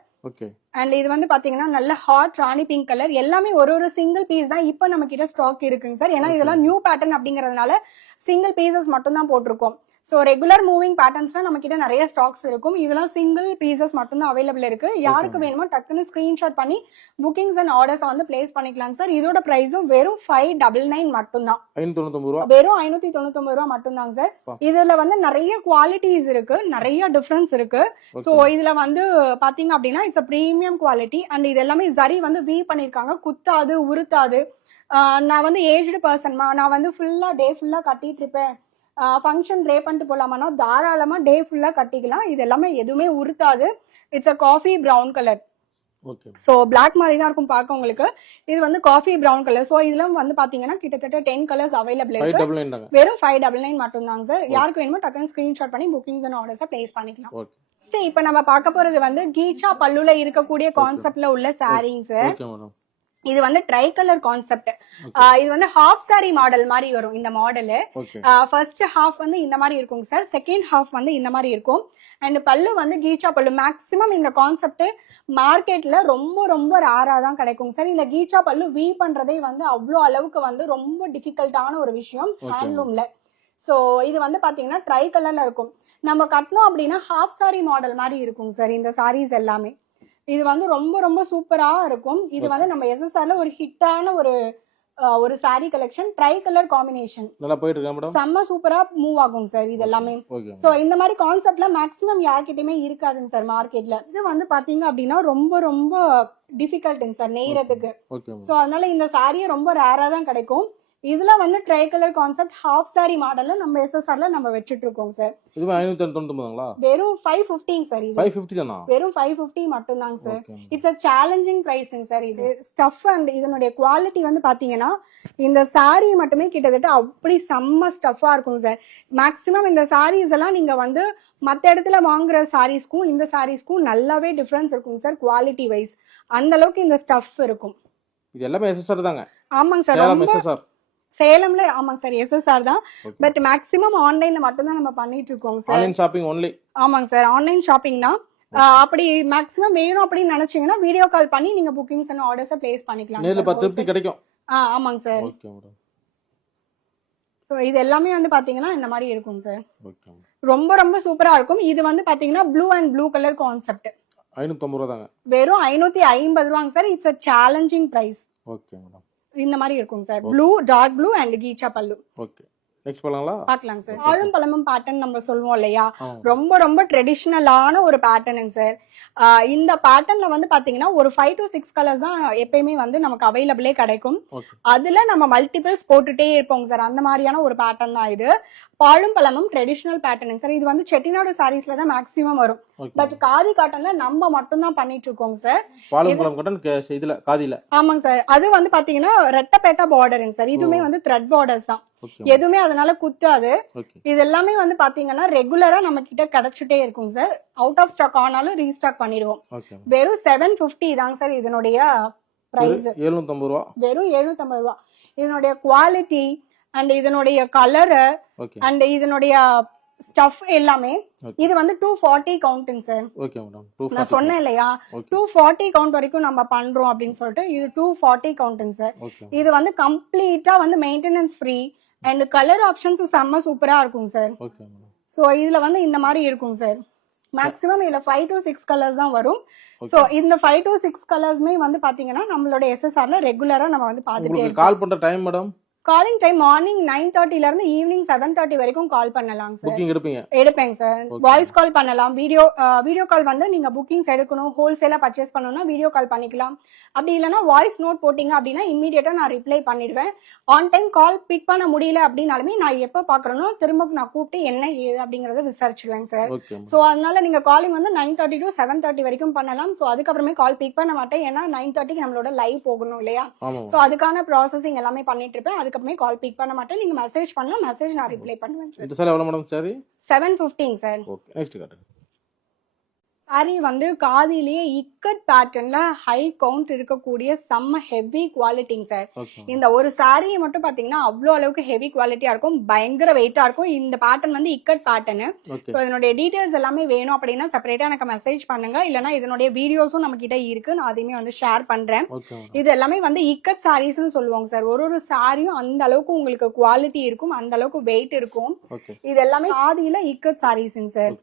அண்ட் இது வந்து பாத்தீங்கன்னா நல்ல ஹாட் ராணி பிங்க் கலர். எல்லாமே ஒரு சிங்கிள் பீஸ் தான் இப்ப நம்ம கிட்ட ஸ்டாக் இருக்குங்க சார். ஏன்னா இதெல்லாம் நியூ பேட்டர்ன் அப்படிங்கறதுனால சிங்கிள் பீசஸ் மட்டும் தான் போட்டிருக்கோம். ஸோ ரெகுலர் மூவிங் பேட்டர்ன்ஸ்னா நம்ம கிட்ட நிறைய ஸ்டாக்ஸ் இருக்கும். இதெல்லாம் சிங்கிள் பீசஸ் மட்டும் தான் அவைலபிள் இருக்கு. யாருக்கு வேணுமோ டக்குன்னு ஸ்கிரீன்ஷாட் பண்ணி புக்கிங்ஸ் அண்ட் ஆர்டர்ஸ் வந்து பிளேஸ் பண்ணிக்கலாம் சார். இதோட பிரைஸும் வெறும் 599 மட்டும் தான். வெறும் 599 ரூபா மட்டும் தாங்க சார். இதுல வந்து நிறைய குவாலிட்டிஸ் இருக்கு, நிறைய டிஃபரன்ஸ் இருக்கு. ஸோ இதுல வந்து பாத்தீங்க அப்படின்னா இட்ஸ் பிரீமியம் குவாலிட்டி அண்ட் இது எல்லாமே ஜரி வந்து வீவ் பண்ணிருக்காங்க. குத்தாது உருத்தாது. நான் வந்து ஏஜ்டு பர்சன்மா, நான் வந்து ஃபுல்லா டே ஃபுல்லா கட்டிட்டு இருப்பேன், ஃபங்க்ஷன் ட்ரே பண்ணிட்டு போலாமான்னா தாராளமா டே ஃபுல்லா கட்டிக்கலாம். இது எல்லாமே எதுவுமே உருத்தாது. It's a coffee brown colour. So black மாதிரி தான் இருக்கும் பார்க்க உங்களுக்கு. இது வந்து காஃபி பிரவுன் கலர். சோ இதுல வந்து பாத்தீங்கன்னா கிட்டத்தட்ட 10 கலர்ஸ் அவைலபிள் இருக்கு. வெறும் 599 மட்டும் தாங்க சார். யாருக்கு வேணுமோ டக்குன்னு ஸ்கிரீன்ஷாட் பண்ணி புக்கிங்ஸ் அண்ட் ஆர்டர்ஸ் பிளேஸ் பண்ணிக்கலாம். இப்ப நம்ம பார்க்க போறது வந்து கீச்சா பல்லுல இருக்கக்கூடிய கான்செப்ட்ல உள்ள சாரீஸ். இது வந்து ட்ரை கலர் கான்செப்ட். இது வந்து ஹாஃப் சாரி மாடல் மாதிரி வரும் இந்த மாடலு. ஃபர்ஸ்ட் ஹாஃப் வந்து இந்த மாதிரி இருக்குங்க சார். செகண்ட் ஹாஃப் வந்து இந்த மாதிரி இருக்கும். அண்ட் பல்லு வந்து கீச்சா பல்லு. மேக்சிமம் இந்த கான்செப்ட் மார்க்கெட்ல ரொம்ப ரொம்ப ரேரா தான் கிடைக்கும் சார். இந்த கீச்சா பல்லு வீ பண்றதே வந்து அவ்வளோ அளவுக்கு வந்து ரொம்ப டிஃபிகல்ட்டான ஒரு விஷயம் ஹேண்ட்லூம்ல. சோ இது வந்து பாத்தீங்கன்னா ட்ரை கலர்ல இருக்கும். நம்ம கட்டணும் அப்படின்னா ஹாஃப் சாரி மாடல் மாதிரி இருக்கும் சார் இந்த சாரீஸ் எல்லாமே. இது வந்து ரொம்ப ரொம்ப சூப்பரா இருக்கும். இது வந்து நம்ம SSRல ஒரு ஹிட்டான ஒரு sorry collection. Try colour combination நல்லா போயிட்டு இருக்கு மேடம். செம்ம சூப்பரா மூவ் ஆகும் சார் இது எல்லாமே. சோ இந்த மாதிரி கான்செப்ட்ல மேக்ஸிமம் யார்கிட்டயுமே இருக்காதுங்க சார் மார்க்கெட்ல. இது வந்து பாத்தீங்க அப்படின்னா ரொம்ப ரொம்ப டிஃபிகல்ட்டுங்க சார் நெய்யறதுக்கு. சோ அதனால இந்த சாரியே ரொம்ப ரேரா தான் கிடைக்கும். இதுல வந்து try colour concept half sorry மாடல்ல நம்ம SSRல நம்ம வச்சிட்டு இருக்கோம் சார். இது 599ங்களா? வெறும் 550 சார். இது 550 தானா? வெறும் 550 மட்டும் தாங்க sir. It's a challenging pricing sir. இது ஸ்டஃப் அண்ட் இதனுடைய குவாலிட்டி வந்து பாத்தீங்கன்னா இந்த சாரி மட்டுமே கிட்டத்தட்ட அப்படி செம்ம ஸ்டஃப்பா இருக்கும் சார். மேக்ஸிமம் இந்த சாரீஸ் எல்லாம் நீங்க வந்து மத்த இடத்துல வாங்குற சாரீஸ்க்கும் இந்த சாரீஸ்க்கும் நல்லாவே டிஃபரன்ஸ் இருக்கும் சார் குவாலிட்டி வைஸ். அந்த அளவுக்கு இந்த ஸ்டஃப் இருக்கும். இது எல்லாமே SSR தாங்க. ஆமாங்க சார். சேலம்ல ஆமாங்க சார் SSR தான். பட் மேக்ஸிமம் ஆன்லைன்ல மட்டும் தான் நம்ம பண்ணிட்டு இருக்கோம் சார். Online shopping only. ஆமாங்க சார். ஆன்லைன் ஷாப்பிங் தான். அப்படி மேக்ஸிமம் வேணும் அப்படின்னு நினைச்சீங்கன்னா வீடியோ கால் பண்ணி நீங்க புக்கிங்ஸ் அண்ட் ஆர்டர்ஸ் பிளேஸ் பண்ணிக்கலாம். நேர்ல திருப்தி கிடைக்கும். ஆமாங்க சார். Okay madam. சோ இது எல்லாமே வந்து பாத்தீங்கன்னா இந்த மாதிரி இருக்கும் சார். ஓகே. ரொம்ப ரொம்ப சூப்பரா இருக்கும். இது வந்து பாத்தீங்கன்னா blue and blue colour concept. 550 ரூபாய் தாங்க. வெறும் 550 ரூபாங்க sir. It's a challenging price. Okay madam. இந்த மாதிரி இருக்கும் sir. Blue, dark blue and கீச்சா பல்லு. ஓகே, நெக்ஸ்ட் போலாங்களா? பாக்கலாம் சார். ஆளும் பழமும் பேட்டர்ன் நம்ம சொல்லுவோம் இல்லையா, ரொம்ப ரொம்ப ட்ரெடிஷ்னலான ஒரு பேட்டர்னுங்க சார். இந்த பேட்டர்ன்ல வந்து பாத்தீங்கன்னா ஒரு 5 to 6 கலர்ஸ் தான் எப்பயுமே வந்து நமக்கு அவைலபிளே கிடைக்கும். அதுல நம்ம மல்டிபிள்ஸ் போட்டுட்டே இருப்போம் சார். அந்த மாதிரியான ஒரு பேட்டர்ன் தான் இது. பாலும் பழமும் ட்ரெடிஷனல் பேட்டர்ன் சார். இது வந்து செட்டிநாடு சாரீஸ்ல தான் மேக்ஸிமம் வரும். பட் காதி காட்டன்ல நம்ம மட்டும் தான் பண்ணிட்டு இருக்கோம் சார். பாலும் பழம் காட்டன் இதுல காதில. ஆமாங்க சார். அது வந்து பாத்தீங்கன்னா ரெட்டப்பேட்டா பார்டருங்க சார். இதுவுமே வந்து த்ரெட் பார்டர்ஸ் தான். எதுவுமே அதனால குத்தாது. இது எல்லாமே வந்து பாத்தீங்கன்னா ரெகுலரா நம்ம கிட்ட கிடைச்சிட்டே இருக்கும் சார். அவுட் ஆஃப் ஸ்டாக் ஆனாலும் ரீஸ்டாக் பண்ணிடுவோம். வெறும் 750 தாங்க சார் இதனுடைய பிரைஸ். 750 ரூபாய். வெறும் 750 ரூபாய். இதனுடைய குவாலிட்டி அண்ட் இதனுடைய கலர் அண்ட் இதனுடைய ஸ்டஃப் எல்லாமே. இது வந்து 240 கவுண்ட்ங்க சார். Okay madam. நான் சொன்னேன் இல்லையா 240 கவுண்ட் வரைக்கும் நம்ம பண்றோம் அப்படின்னு சொல்லிட்டு. இது 240 கவுண்ட்ங்க சார். இது வந்து கம்ப்ளீட்டா வந்து maintenance free and colour options செம்ம சூப்பரா இருக்கும் சார். சோ இதுல வந்து இந்த மாதிரி இருக்கும் சார். மேக்ஸிமம் இதுல 5 to 6 கலர்ஸ் தான் வரும். சோ இந்த 5 to 6 கலர்ஸ்மே வந்து பாத்தீங்கன்னா நம்மளோட SSRல ரெகுலரா நம்ம வந்து பாத்துட்டே இருக்கோம். கால் பண்ற time madam? Calling time morning 9:30 ல இருந்து ஈவினிங் 7:30 வரைக்கும் கால் பண்ணலாம் சார். புக்கிங் எடுப்பீங்க? எடுப்பேங்க சார். வாய்ஸ் கால் பண்ணலாம். வீடியோ கால் வந்து நீங்க புக்கிங்ஸ் எடுக்கணும், ஹோல்சேலா பர்ச்சேஸ் பண்ணனும்னா வீடியோ கால் பண்ணிக்கலாம். அப்படி இல்லனா வாய்ஸ் நோட் போட்டிங்க அப்படினா இமிடியேட்டா நான் ரிப்ளை பண்ணிடுவேன். ஆன் டைம் கால் பிக் பண்ண முடியல அப்படினாலுமே நான் எப்ப பார்க்கறனோ திரும்ப நான் கூப்பிட்டு என்ன ஏது அப்படிங்கறத விசாரிச்சுடுவேன் சார். சோ அதனால நீங்க காலிங் வந்து 9:30 to 7:30 வரைக்கும் பண்ணலாம். சோ அதுக்கு அப்புறமே கால் பிக் பண்ண மாட்டேன். ஏன்னா 9:30க்கு நம்மளோட லைவ் போகணும் இல்லையா. சோ அதுக்கான ப்ராசஸிங் எல்லாமே பண்ணிட்டு இருப்பேன். அதுக்கு அப்புறமே கால் பிக் பண்ண மாட்டேன். நீங்க மெசேஜ் பண்ணலாம். மெசேஜ் நான் ரிப்ளை பண்ணுவேன் சார். இது சார் எவ்வளவு madam sorry? 750 sir. Okay, next காட்டுங்க. சாரி வந்து காதிலேயே இக்கட் பேட்டர்ன்ல ஹை கவுண்ட் இருக்கக்கூடிய செம்ம ஹெவி குவாலிட்டிங்க சார். இந்த ஒரு சாரியை மட்டும் பாத்தீங்கன்னா அவ்வளவு அளவுக்கு ஹெவி குவாலிட்டியா இருக்கும். பயங்கர வெயிட்டா இருக்கும். இந்த பேட்டர்ன் வந்து இக்கட் பேட்டர்ன். சோ இதனுடைய டீடைல்ஸ் எல்லாமே வேணும் அப்படின்னா செப்பரேட்டா எனக்கு மெசேஜ் பண்ணுங்க. இல்லனா இதனுடைய வீடியோஸும் நம்ம கிட்ட இருக்கு. நான் அதையுமே வந்து ஷேர் பண்றேன். இது எல்லாமே வந்து இக்கட் சாரீஸ்னு சொல்லுவாங்க சார். ஒரு சாரியும் அந்த அளவுக்கு உங்களுக்கு குவாலிட்டி இருக்கும், அந்த அளவுக்கு வெயிட் இருக்கும். இது எல்லாமே காதில இக்கட் சாரீஸ்ங்க சார்.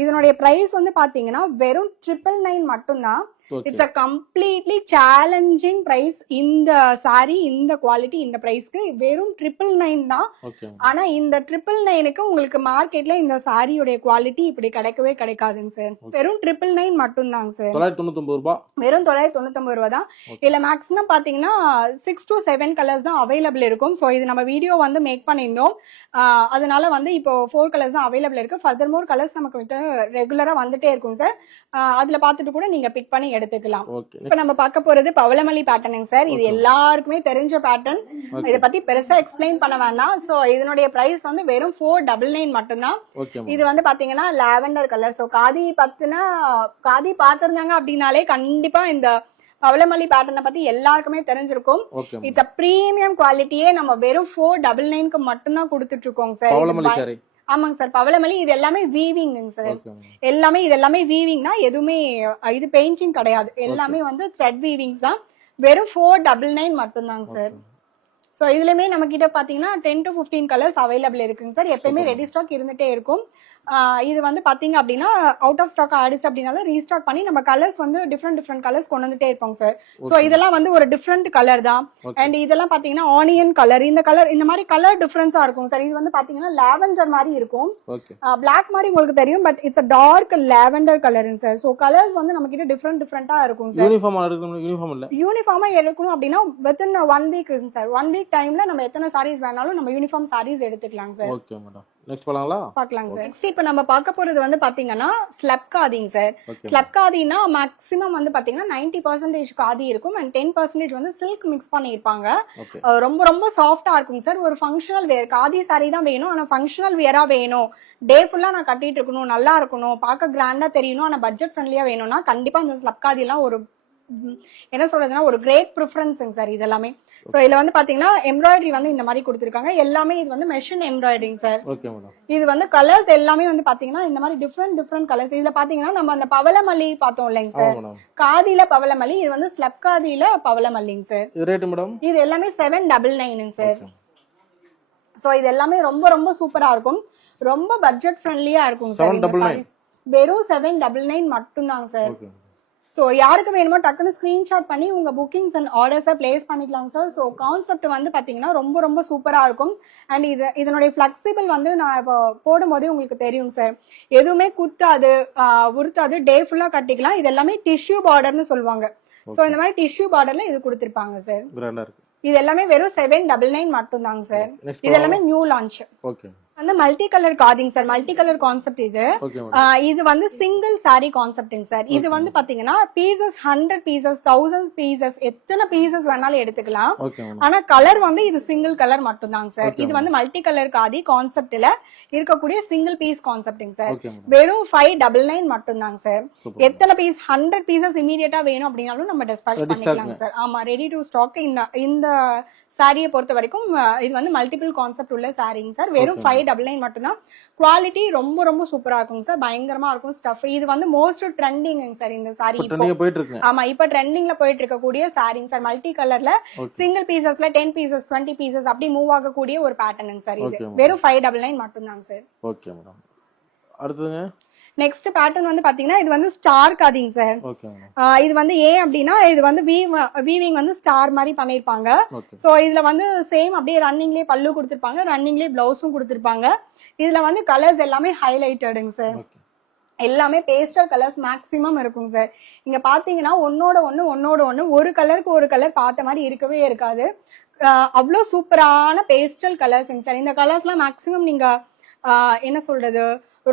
இதனுடைய பிரைஸ் வந்து பாத்தீங்கன்னா வெறும் 999 மட்டும்தான். It's a completely challenging price. இந்த சாரி இந்த குவாலிட்டி இந்த பிரைஸ்க்கு வெறும் 999 தான். ஆனா இந்த 999க்கு உங்களுக்கு மார்க்கெட்ல இந்த சாரியோட குவாலிட்டி இப்படி கிடைக்கவே கிடைக்காதுங்க சார். வெறும் 999 மட்டும் தாங்க சார். 999 ரூபாய். வெறும் 999 ரூபாய் தான். இல்ல மேக்ஸிமம் பாத்தீங்கன்னா 6 to 7 கலர்ஸ் தான் அவைலபிள் இருக்கும். சோ இது நம்ம வீடியோ வந்து மேக் பண்ணியிருந்தோம். அதனால வந்து இப்போ 4 கலர்ஸ் தான் அவைலபிள் இருக்கு. ஃபர்தர் மோர் கலர்ஸ் நமக்கு ரெகுலரா வந்துட்டே இருக்கும் சார். அதுல பாத்துட்டு கூட நீங்க பிக் பண்ணி எடுத்துக்கலாம். இப்ப நம்ம பார்க்க போறது பவளமல்லி பேட்டர்னுங்க சார். இது எல்லாருக்குமே தெரிஞ்ச பேட்டர்ன். இத பத்தி பெருசா எக்ஸ்பிளைன் பண்ண வேண்டாம். சோ இதனுடைய பிரைஸ் வந்து வெறும் 499 மட்டும்தான். இது வந்து பாத்தீங்கன்னா லாவெண்டர் கலர். சோ காதி பாத்திருந்தாங்க அப்படின்னாலே கண்டிப்பா இந்த பவளமல்லி பேட்டர்னை பத்தி எல்லாருக்குமே தெரிஞ்சிருக்கும். இட்ஸ் a பிரீமியம் குவாலிட்டியே நம்ம வெறும் 499க்கு மட்டும் தான் கொடுத்துட்டு இருக்கோம் சார். ஆமாங்க சார். பவளமல்லி இது எல்லாமே வீவிங் சார். இது எல்லாமே வீவிங் தான். எதுவுமே இது பெயிண்டிங் கிடையாது. எல்லாமே வந்து த்ரெட் வீவிங்ஸ் தான். வெறும் 499 மட்டும் தாங்க சார். சோ இதுலயுமே நம்ம கிட்ட பாத்தீங்கன்னா 10 to 15 கலர்ஸ் அவைலபிள் இருக்குங்க சார். எப்பயுமே ரெடி ஸ்டாக் இருந்துட்டே இருக்கும். இது வந்து பாத்தீங்க அப்படின்னா அவுட் ஆஃப் ஸ்டாக் ஆயிடுச்சு அப்படின்னாலும் ரீஸ்டாக் பண்ணி நம்ம கலர்ஸ் வந்து டிஃப்ரெண்ட் கலர்ஸ் கொண்டு வந்துட்டே இருப்போம் சார். சோ இதெல்லாம் வந்து ஒரு டிஃப்ரெண்ட் கலர் தான். அண்ட் இதெல்லாம் பாத்தீங்கன்னா ஆனியன் கலர். இந்த மாதிரி கலர் டிஃபரன்ஸா இருக்கும் சார். இது வந்து பாத்தீங்கன்னா லாவெண்டர் மாதிரி இருக்கும். பிளாக் மாதிரி உங்களுக்கு தெரியும். But it's a dark lavender கலருங்க சார். சோ கலர்ஸ் வந்து நம்ம கிட்ட டிஃப்ரெண்டா இருக்கும் சார். யூனிஃபார்மா எடுக்கணும் அப்படின்னா வித்தின் 1 வீக் சார். 1 வீக் டைம்ல நம்ம எத்தனை சாரீஸ் வேணாலும் நம்ம யூனிஃபார்ம் சாரீஸ் எடுத்துக்கலாம் சார். Okay madam. நெக்ஸ்ட் போலாங்களா? பார்க்கலாம் சார். நெக்ஸ்ட் இப்போ நம்ம பார்க்க போறது வந்து பாத்தீங்கன்னா ஸ்லப் காதிங்க சார். ஸ்லப் காதினா மேக்ஸிமம் வந்து பாத்தீங்கன்னா 90% காதி இருக்கும் அண்ட் 10% வந்து சில்க் மிக்ஸ் பண்ணிருப்பாங்க. ரொம்ப ரொம்ப சாஃப்டா இருக்கும் சார். ஒரு ஃபங்க்ஷனல் வேர் காதி சாரி தான் வேணும். ஆனா ஃபங்க்ஷனல் வேரா வேணும், டே ஃபுல்லா நான் கட்டிட்டு இருக்கணும், நல்லா இருக்கணும், பார்க்க கிராண்டா தெரியணும், ஆனா பட்ஜெட் ஃப்ரெண்ட்லியா வேணும்னா கண்டிப்பா இந்த ஸ்லப் காதி எல்லாம் ஒரு என்ன சொல்றதுன்னா ஒரு கிரேட் ப்ரிஃபரன்ஸ்ங்க சார். இது எல்லாமே சோ இதுல வந்து பாத்தீங்கன்னா எம்ப்ராய்டரி வந்து இந்த மாதிரி கொடுத்திருக்காங்க. எல்லாமே இது வந்து மெஷின் எம்ப்ராய்டரிங் சார். இது வந்து கலர்ஸ் எல்லாமே வந்து பாத்தீங்கன்னா இந்த மாதிரி டிஃப்ரெண்ட் கலர்ஸ். இதுல பாத்தீங்கன்னா நம்ம அந்த பவளமல்லி பார்த்தோம் இல்லைங்க சார். காதில பவளமல்லி, இது வந்து ஸ்லப் காதில பவளமல்லிங்க சார். இது ரேட் மேடம்? இது எல்லாமே 799 சார். சோ இது எல்லாமே ரொம்ப ரொம்ப சூப்பரா இருக்கும். ரொம்ப பட்ஜெட் ஃப்ரெண்ட்லியா இருக்கும் சார். இந்த சாரீஸ் வெறும் 799 மட்டும் தாங்க சார். ஸோ யாருக்கு வேணுமோ டக்குன்னு ஸ்க்ரீன்ஷாட் பண்ணி உங்கள் புக்கிங்ஸ் அண்ட் ஆர்டர்ஸை பிளேஸ் பண்ணிக்கலாம் சார். ஸோ கான்செப்ட் வந்து பார்த்தீங்கன்னா ரொம்ப ரொம்ப சூப்பராக இருக்கும். அண்ட் இதனுடைய ஃப்ளெக்சிபிள் வந்து நான் இப்போ போடும்போதே உங்களுக்கு தெரியும் சார், எதுவுமே குத்தாது உறுத்தாது, டே ஃபுல்லாக கட்டிக்கலாம். இது எல்லாமே டிஷ்யூ பார்டர்னு சொல்லுவாங்க. ஸோ இந்த மாதிரி டிஷ்யூ பார்டர்ல இது கொடுத்துருப்பாங்க சார். இது எல்லாமே வெறும் 799 மட்டும் தாங்க சார். இது எல்லாமே நியூ லான்ச். வந்து மல்டி கலர் காதிங் சார், மல்டி கலர் கான்செப்ட் இது. இது வந்து சிங்கிள் சாரி கான்செப்ட்ங்க சார். இது வந்து பாத்தீங்கன்னா பீசஸ் 100 பீசஸ் 1000 பீசஸ் எத்தனை பீசஸ் வேணாலும் எடுத்துக்கலாம். ஆனா கலர் வந்து இது சிங்கிள் கலர் மட்டும் தாங்க சார். இது வந்து மல்டி கலர் காதி கான்செப்ட்ல இருக்கக்கூடிய சிங்கிள் பீஸ் கான்செப்ட்ங்க சார். வெறும் 599 மட்டும் தாங்க சார். எத்தனை பீஸ் 100 பீசஸ் இமீடியட்டா வேணும் அப்படின்னாலும் நம்ம டிஸ்பேட்ச் பண்ணிக்கலாம் சார். ஆமா, ரெடி டு ஸ்டாக். இந்த சாரியை பொறுத்த வரைக்கும் இது வந்து மல்டிபிள் கான்செப்ட் உள்ள சாரிங்க சார். வெறும் 599 மட்டும்தான். குவாலிட்டி ரொம்ப ரொம்ப சூப்பரா இருக்கும் சார், பயங்கரமா இருக்கும் ஸ்டஃப். இது வந்து மோஸ்ட் ட்ரெண்டிங் சார் இந்த சாரி. ஆமா, இப்ப ட்ரெண்டிங்ல போயிட்டு இருக்கக்கூடிய சாரிங்க சார். மல்டி கலர்ல சிங்கிள் பீசஸ்ல 10 பீசஸ் 20 பீசஸ் அப்படி மூவ் ஆகக்கூடிய ஒரு பேட்டர்ன் சார். இது வெறும் 599 மட்டும்தான் சார். Okay madam. அடுத்ததுங்க நெக்ஸ்ட் பேட்டர்ன் வந்து பாத்தீங்கன்னா இது வந்து ஸ்டார் காதிங் சார். இது வந்து ஏன் அப்படின்னா இது வந்து வீவிங் வந்து ஸ்டார் மாதிரி பண்ணிருப்பாங்க. சோ இதுல வந்து சேம் அப்படியே ரன்னிங்லயே பல்லு கொடுத்திருப்பாங்க, ரன்னிங்லயே பிளவுஸும் கொடுத்திருப்பாங்க. இதுல வந்து கலர்ஸ் எல்லாமே ஹைலைட்டடுங்க சார். எல்லாமே பேஸ்டல் கலர்ஸ் மேக்ஸிமம் இருக்கும் சார். இங்க பாத்தீங்கன்னா ஒன்னோட ஒன்னு ஒரு கலருக்கு ஒரு கலர் பார்த்த மாதிரி இருக்கவே இருக்காது. அவ்வளோ சூப்பரான பேஸ்டல் கலர்ஸ் சார். இந்த கலர்ஸ் எல்லாம் மேக்ஸிமம் நீங்க என்ன சொல்றது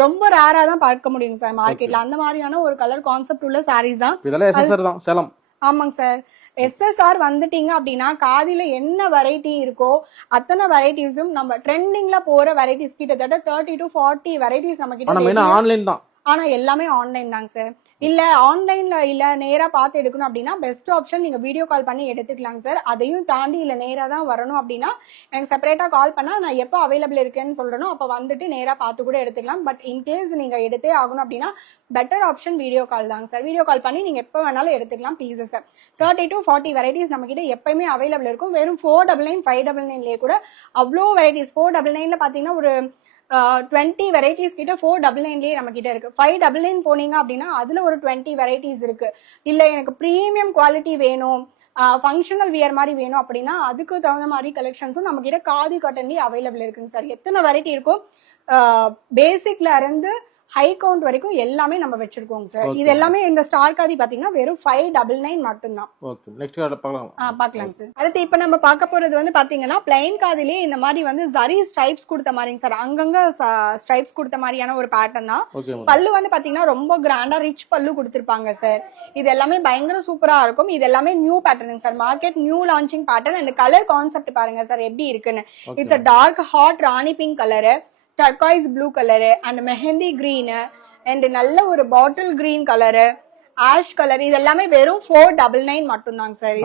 ரொம்ப ரேரா தான் பார்க்க முடியும் சார் மார்க்கெட்ல. அந்த மாதிரியான ஒரு கலர் கான்செப்ட் உள்ள சாரீஸ் தான் இதெல்லாம். எஸ்எஸ்ஆர் தான் சேலம். ஆமாங்க சார். எஸ்எஸ்ஆர் வந்துட்டீங்க அப்படின்னா காதில என்ன வெரைட்டி இருக்கோ அத்தனை வெரைட்டிஸும் நம்ம ட்ரெண்டிங்ல போற வெரைட்டிஸ் கிட்டத்தட்ட 30 to 40 வெரைட்டிஸ் நம்ம கிட்ட. ஆன்லைன் தான். ஆனா எல்லாமே ஆன்லைன் தாங்க சார். இல்ல ஆன்லைன்ல இல்ல நேரா பார்த்து எடுக்கணும் அப்படின்னா பெஸ்ட் ஆப்ஷன் நீங்க வீடியோ கால் பண்ணி எடுத்துக்கலாங்க சார். அதையும் தாண்டி இல்ல நேரா தான் வரணும் அப்படின்னா எனக்கு செப்பரேட்டா கால் பண்ணா நான் எப்போ அவைலபிள் இருக்கேன்னு சொல்றேனோ அப்ப வந்துட்டு நேரா பார்த்து கூட எடுத்துக்கலாம். பட் இன்கேஸ் நீங்க எடுத்தே ஆகணும் அப்படின்னா பெட்டர் ஆப்ஷன் வீடியோ கால் தாங்க சார். வீடியோ கால் பண்ணி நீங்க எப்ப வேணாலும் எடுத்துக்கலாம் பீசஸ். 30 to 40 வெரைட்டிஸ் நம்ம கிட்ட எப்பயுமே அவைலபிள் இருக்கும். வெறும் 499 599 கூட அவ்வளோ வெரைட்டிஸ். 499 பாத்தீங்கன்னா ஒரு 20 வெரைட்டிஸ் கிட்ட 499 நம்ம கிட்ட இருக்கு. 599 போனீங்க அப்படின்னா அதுல ஒரு 20 வெரைட்டிஸ் இருக்கு. இல்ல எனக்கு பிரீமியம் குவாலிட்டி வேணும், ஃபங்க்ஷனல் வியர் மாதிரி வேணும் அப்படின்னா அதுக்கு தகுந்த மாதிரி கலெக்ஷன்ஸும் நம்ம கிட்ட காதி காட்டன்லயே அவைலபிள் இருக்குங்க சார். எத்தனை வெரைட்டி இருக்கும், பேசிக்ல இருந்து ஹை கவுண்ட் வரைக்கும் எல்லாமே நம்ம வச்சிருக்கோம் சார். இது எல்லாமே இந்த ஸ்டார் காதி பாத்தீங்கன்னா வெறும் 599 மட்டும்தான். ஓகே, நெக்ஸ்ட் பார்க்கலாம். பார்க்கலாம் சார். அடுத்து இப்ப நம்ம பார்க்க போறது வந்து பாத்தீங்கன்னா பிளைன் காதிலேயே இந்த மாதிரி வந்து ஜரி ஸ்ட்ரைப்ஸ் கொடுத்த மாதிரிங்க சார். அங்கங்க ஸ்ட்ரைப்ஸ் கொடுத்த மாதிரியான ஒரு பேட்டர்ன் தான். பல்லு வந்து பாத்தீங்கன்னா ரொம்ப கிராண்டா ரிச் பல்லு கொடுத்திருப்பாங்க சார். இது எல்லாமே பயங்கர சூப்பரா இருக்கும். இது எல்லாமே new pattern sir, market new launching pattern. And colour concept பாருங்க சார் எப்படி இருக்குன்னு. It's a dark hot rani pink colour, turquoise blue colour and mehndi green and நல்ல ஒரு bottle green colour, ash colour. இது எல்லாமே வெறும் 499 மட்டும் தாங்க சார்.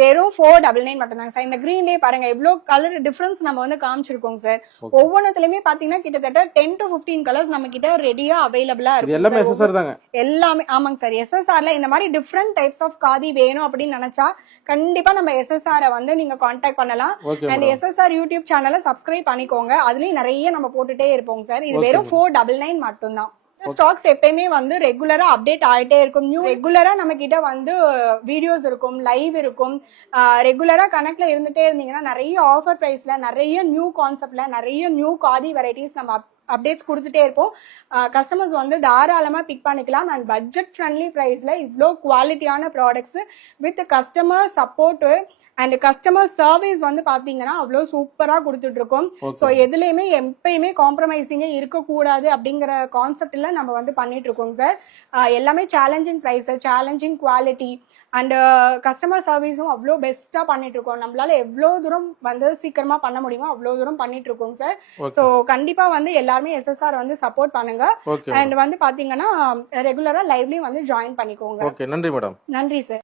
வெறும் 499 மட்டும் தாங்க சார். இந்த கிரீன்லயே பாருங்க எவ்வளவு கலர் டிஃபரன்ஸ் நம்ம வந்து காமிச்சிருக்கோம் சார். ஒவ்வொன்றுலயுமே பாத்தீங்கன்னா கிட்டத்தட்ட 10 to 15 கலர்ஸ் நம்ம கிட்ட ரெடியா அவைலபிளா இருக்கு. எல்லாமே ஆமாங்க சார். எஸ்எஸ்ஆர்ல இந்த மாதிரி டிஃபரெண்ட் டைப்ஸ் ஆஃப் காதி வேணும் அப்படின்னு நினைச்சா கண்டிப்பா நம்ம எஸ்எஸ்ஆர் வந்து நீங்க கான்டாக்ட் பண்ணலாம். அண்ட் எஸ்எஸ்ஆர் யூடியூப் சேனலை சப்ஸ்கிரைப் பண்ணிக்கோங்க. அதுலயும் நிறைய நம்ம போட்டுட்டே இருப்போம் சார். இது வெறும் 499 மட்டும் தான். ஸ்டாக்ஸ் எப்பயுமே வந்து ரெகுலரா அப்டேட் ஆயிட்டே இருக்கும். நியூ ரெகுலரா நம்ம கிட்ட வந்து வீடியோஸ் இருக்கும், லைவ் இருக்கும். ரெகுலரா கனெக்ட்ல இருந்துட்டே இருந்தீங்கன்னா நிறைய ஆஃபர் பிரைஸ்ல, நிறைய நியூ கான்செப்ட்ல, நிறைய நியூ காதி வெரைட்டிஸ் நம்ம அப்டேட்ஸ் கொடுத்துட்டே இருப்போம். கஸ்டமர்ஸ் வந்து தாராளமா பிக் பண்ணிக்கலாம். அண்ட் பட்ஜெட் ஃப்ரெண்ட்லி பிரைஸ்ல இவ்வளோ குவாலிட்டியான products with customer support and customer service வந்து பாத்தீங்கன்னா அவ்வளவு சூப்பரா கொடுத்துட்டு இருக்கோம். சோ எதுலயுமே எப்பயுமே காம்ப்ரமைசிங்கே இருக்கக்கூடாது அப்படிங்கிற கான்செப்ட்ல நம்ம வந்து பண்ணிட்டு இருக்கோம் சார். எல்லாமே challenging price, challenging quality and customer சர்வீஸும் அவ்வளோ பெஸ்டா பண்ணிட்டு இருக்கோம். நம்மளால எவ்வளவு தூரம் வந்து சீக்கிரமா பண்ண முடியுமோ அவ்வளவு தூரம் பண்ணிட்டு இருக்கோம் சார். சோ கண்டிப்பா வந்து எல்லாருமே எஸ்எஸ்ஆர் வந்து சப்போர்ட் பண்ணுங்க. அண்ட் வந்து பாத்தீங்கன்னா ரெகுலரா லைவ்லயும் வந்து ஜாயின் பண்ணிக்கோங்க. நன்றி மேடம். நன்றி சார்.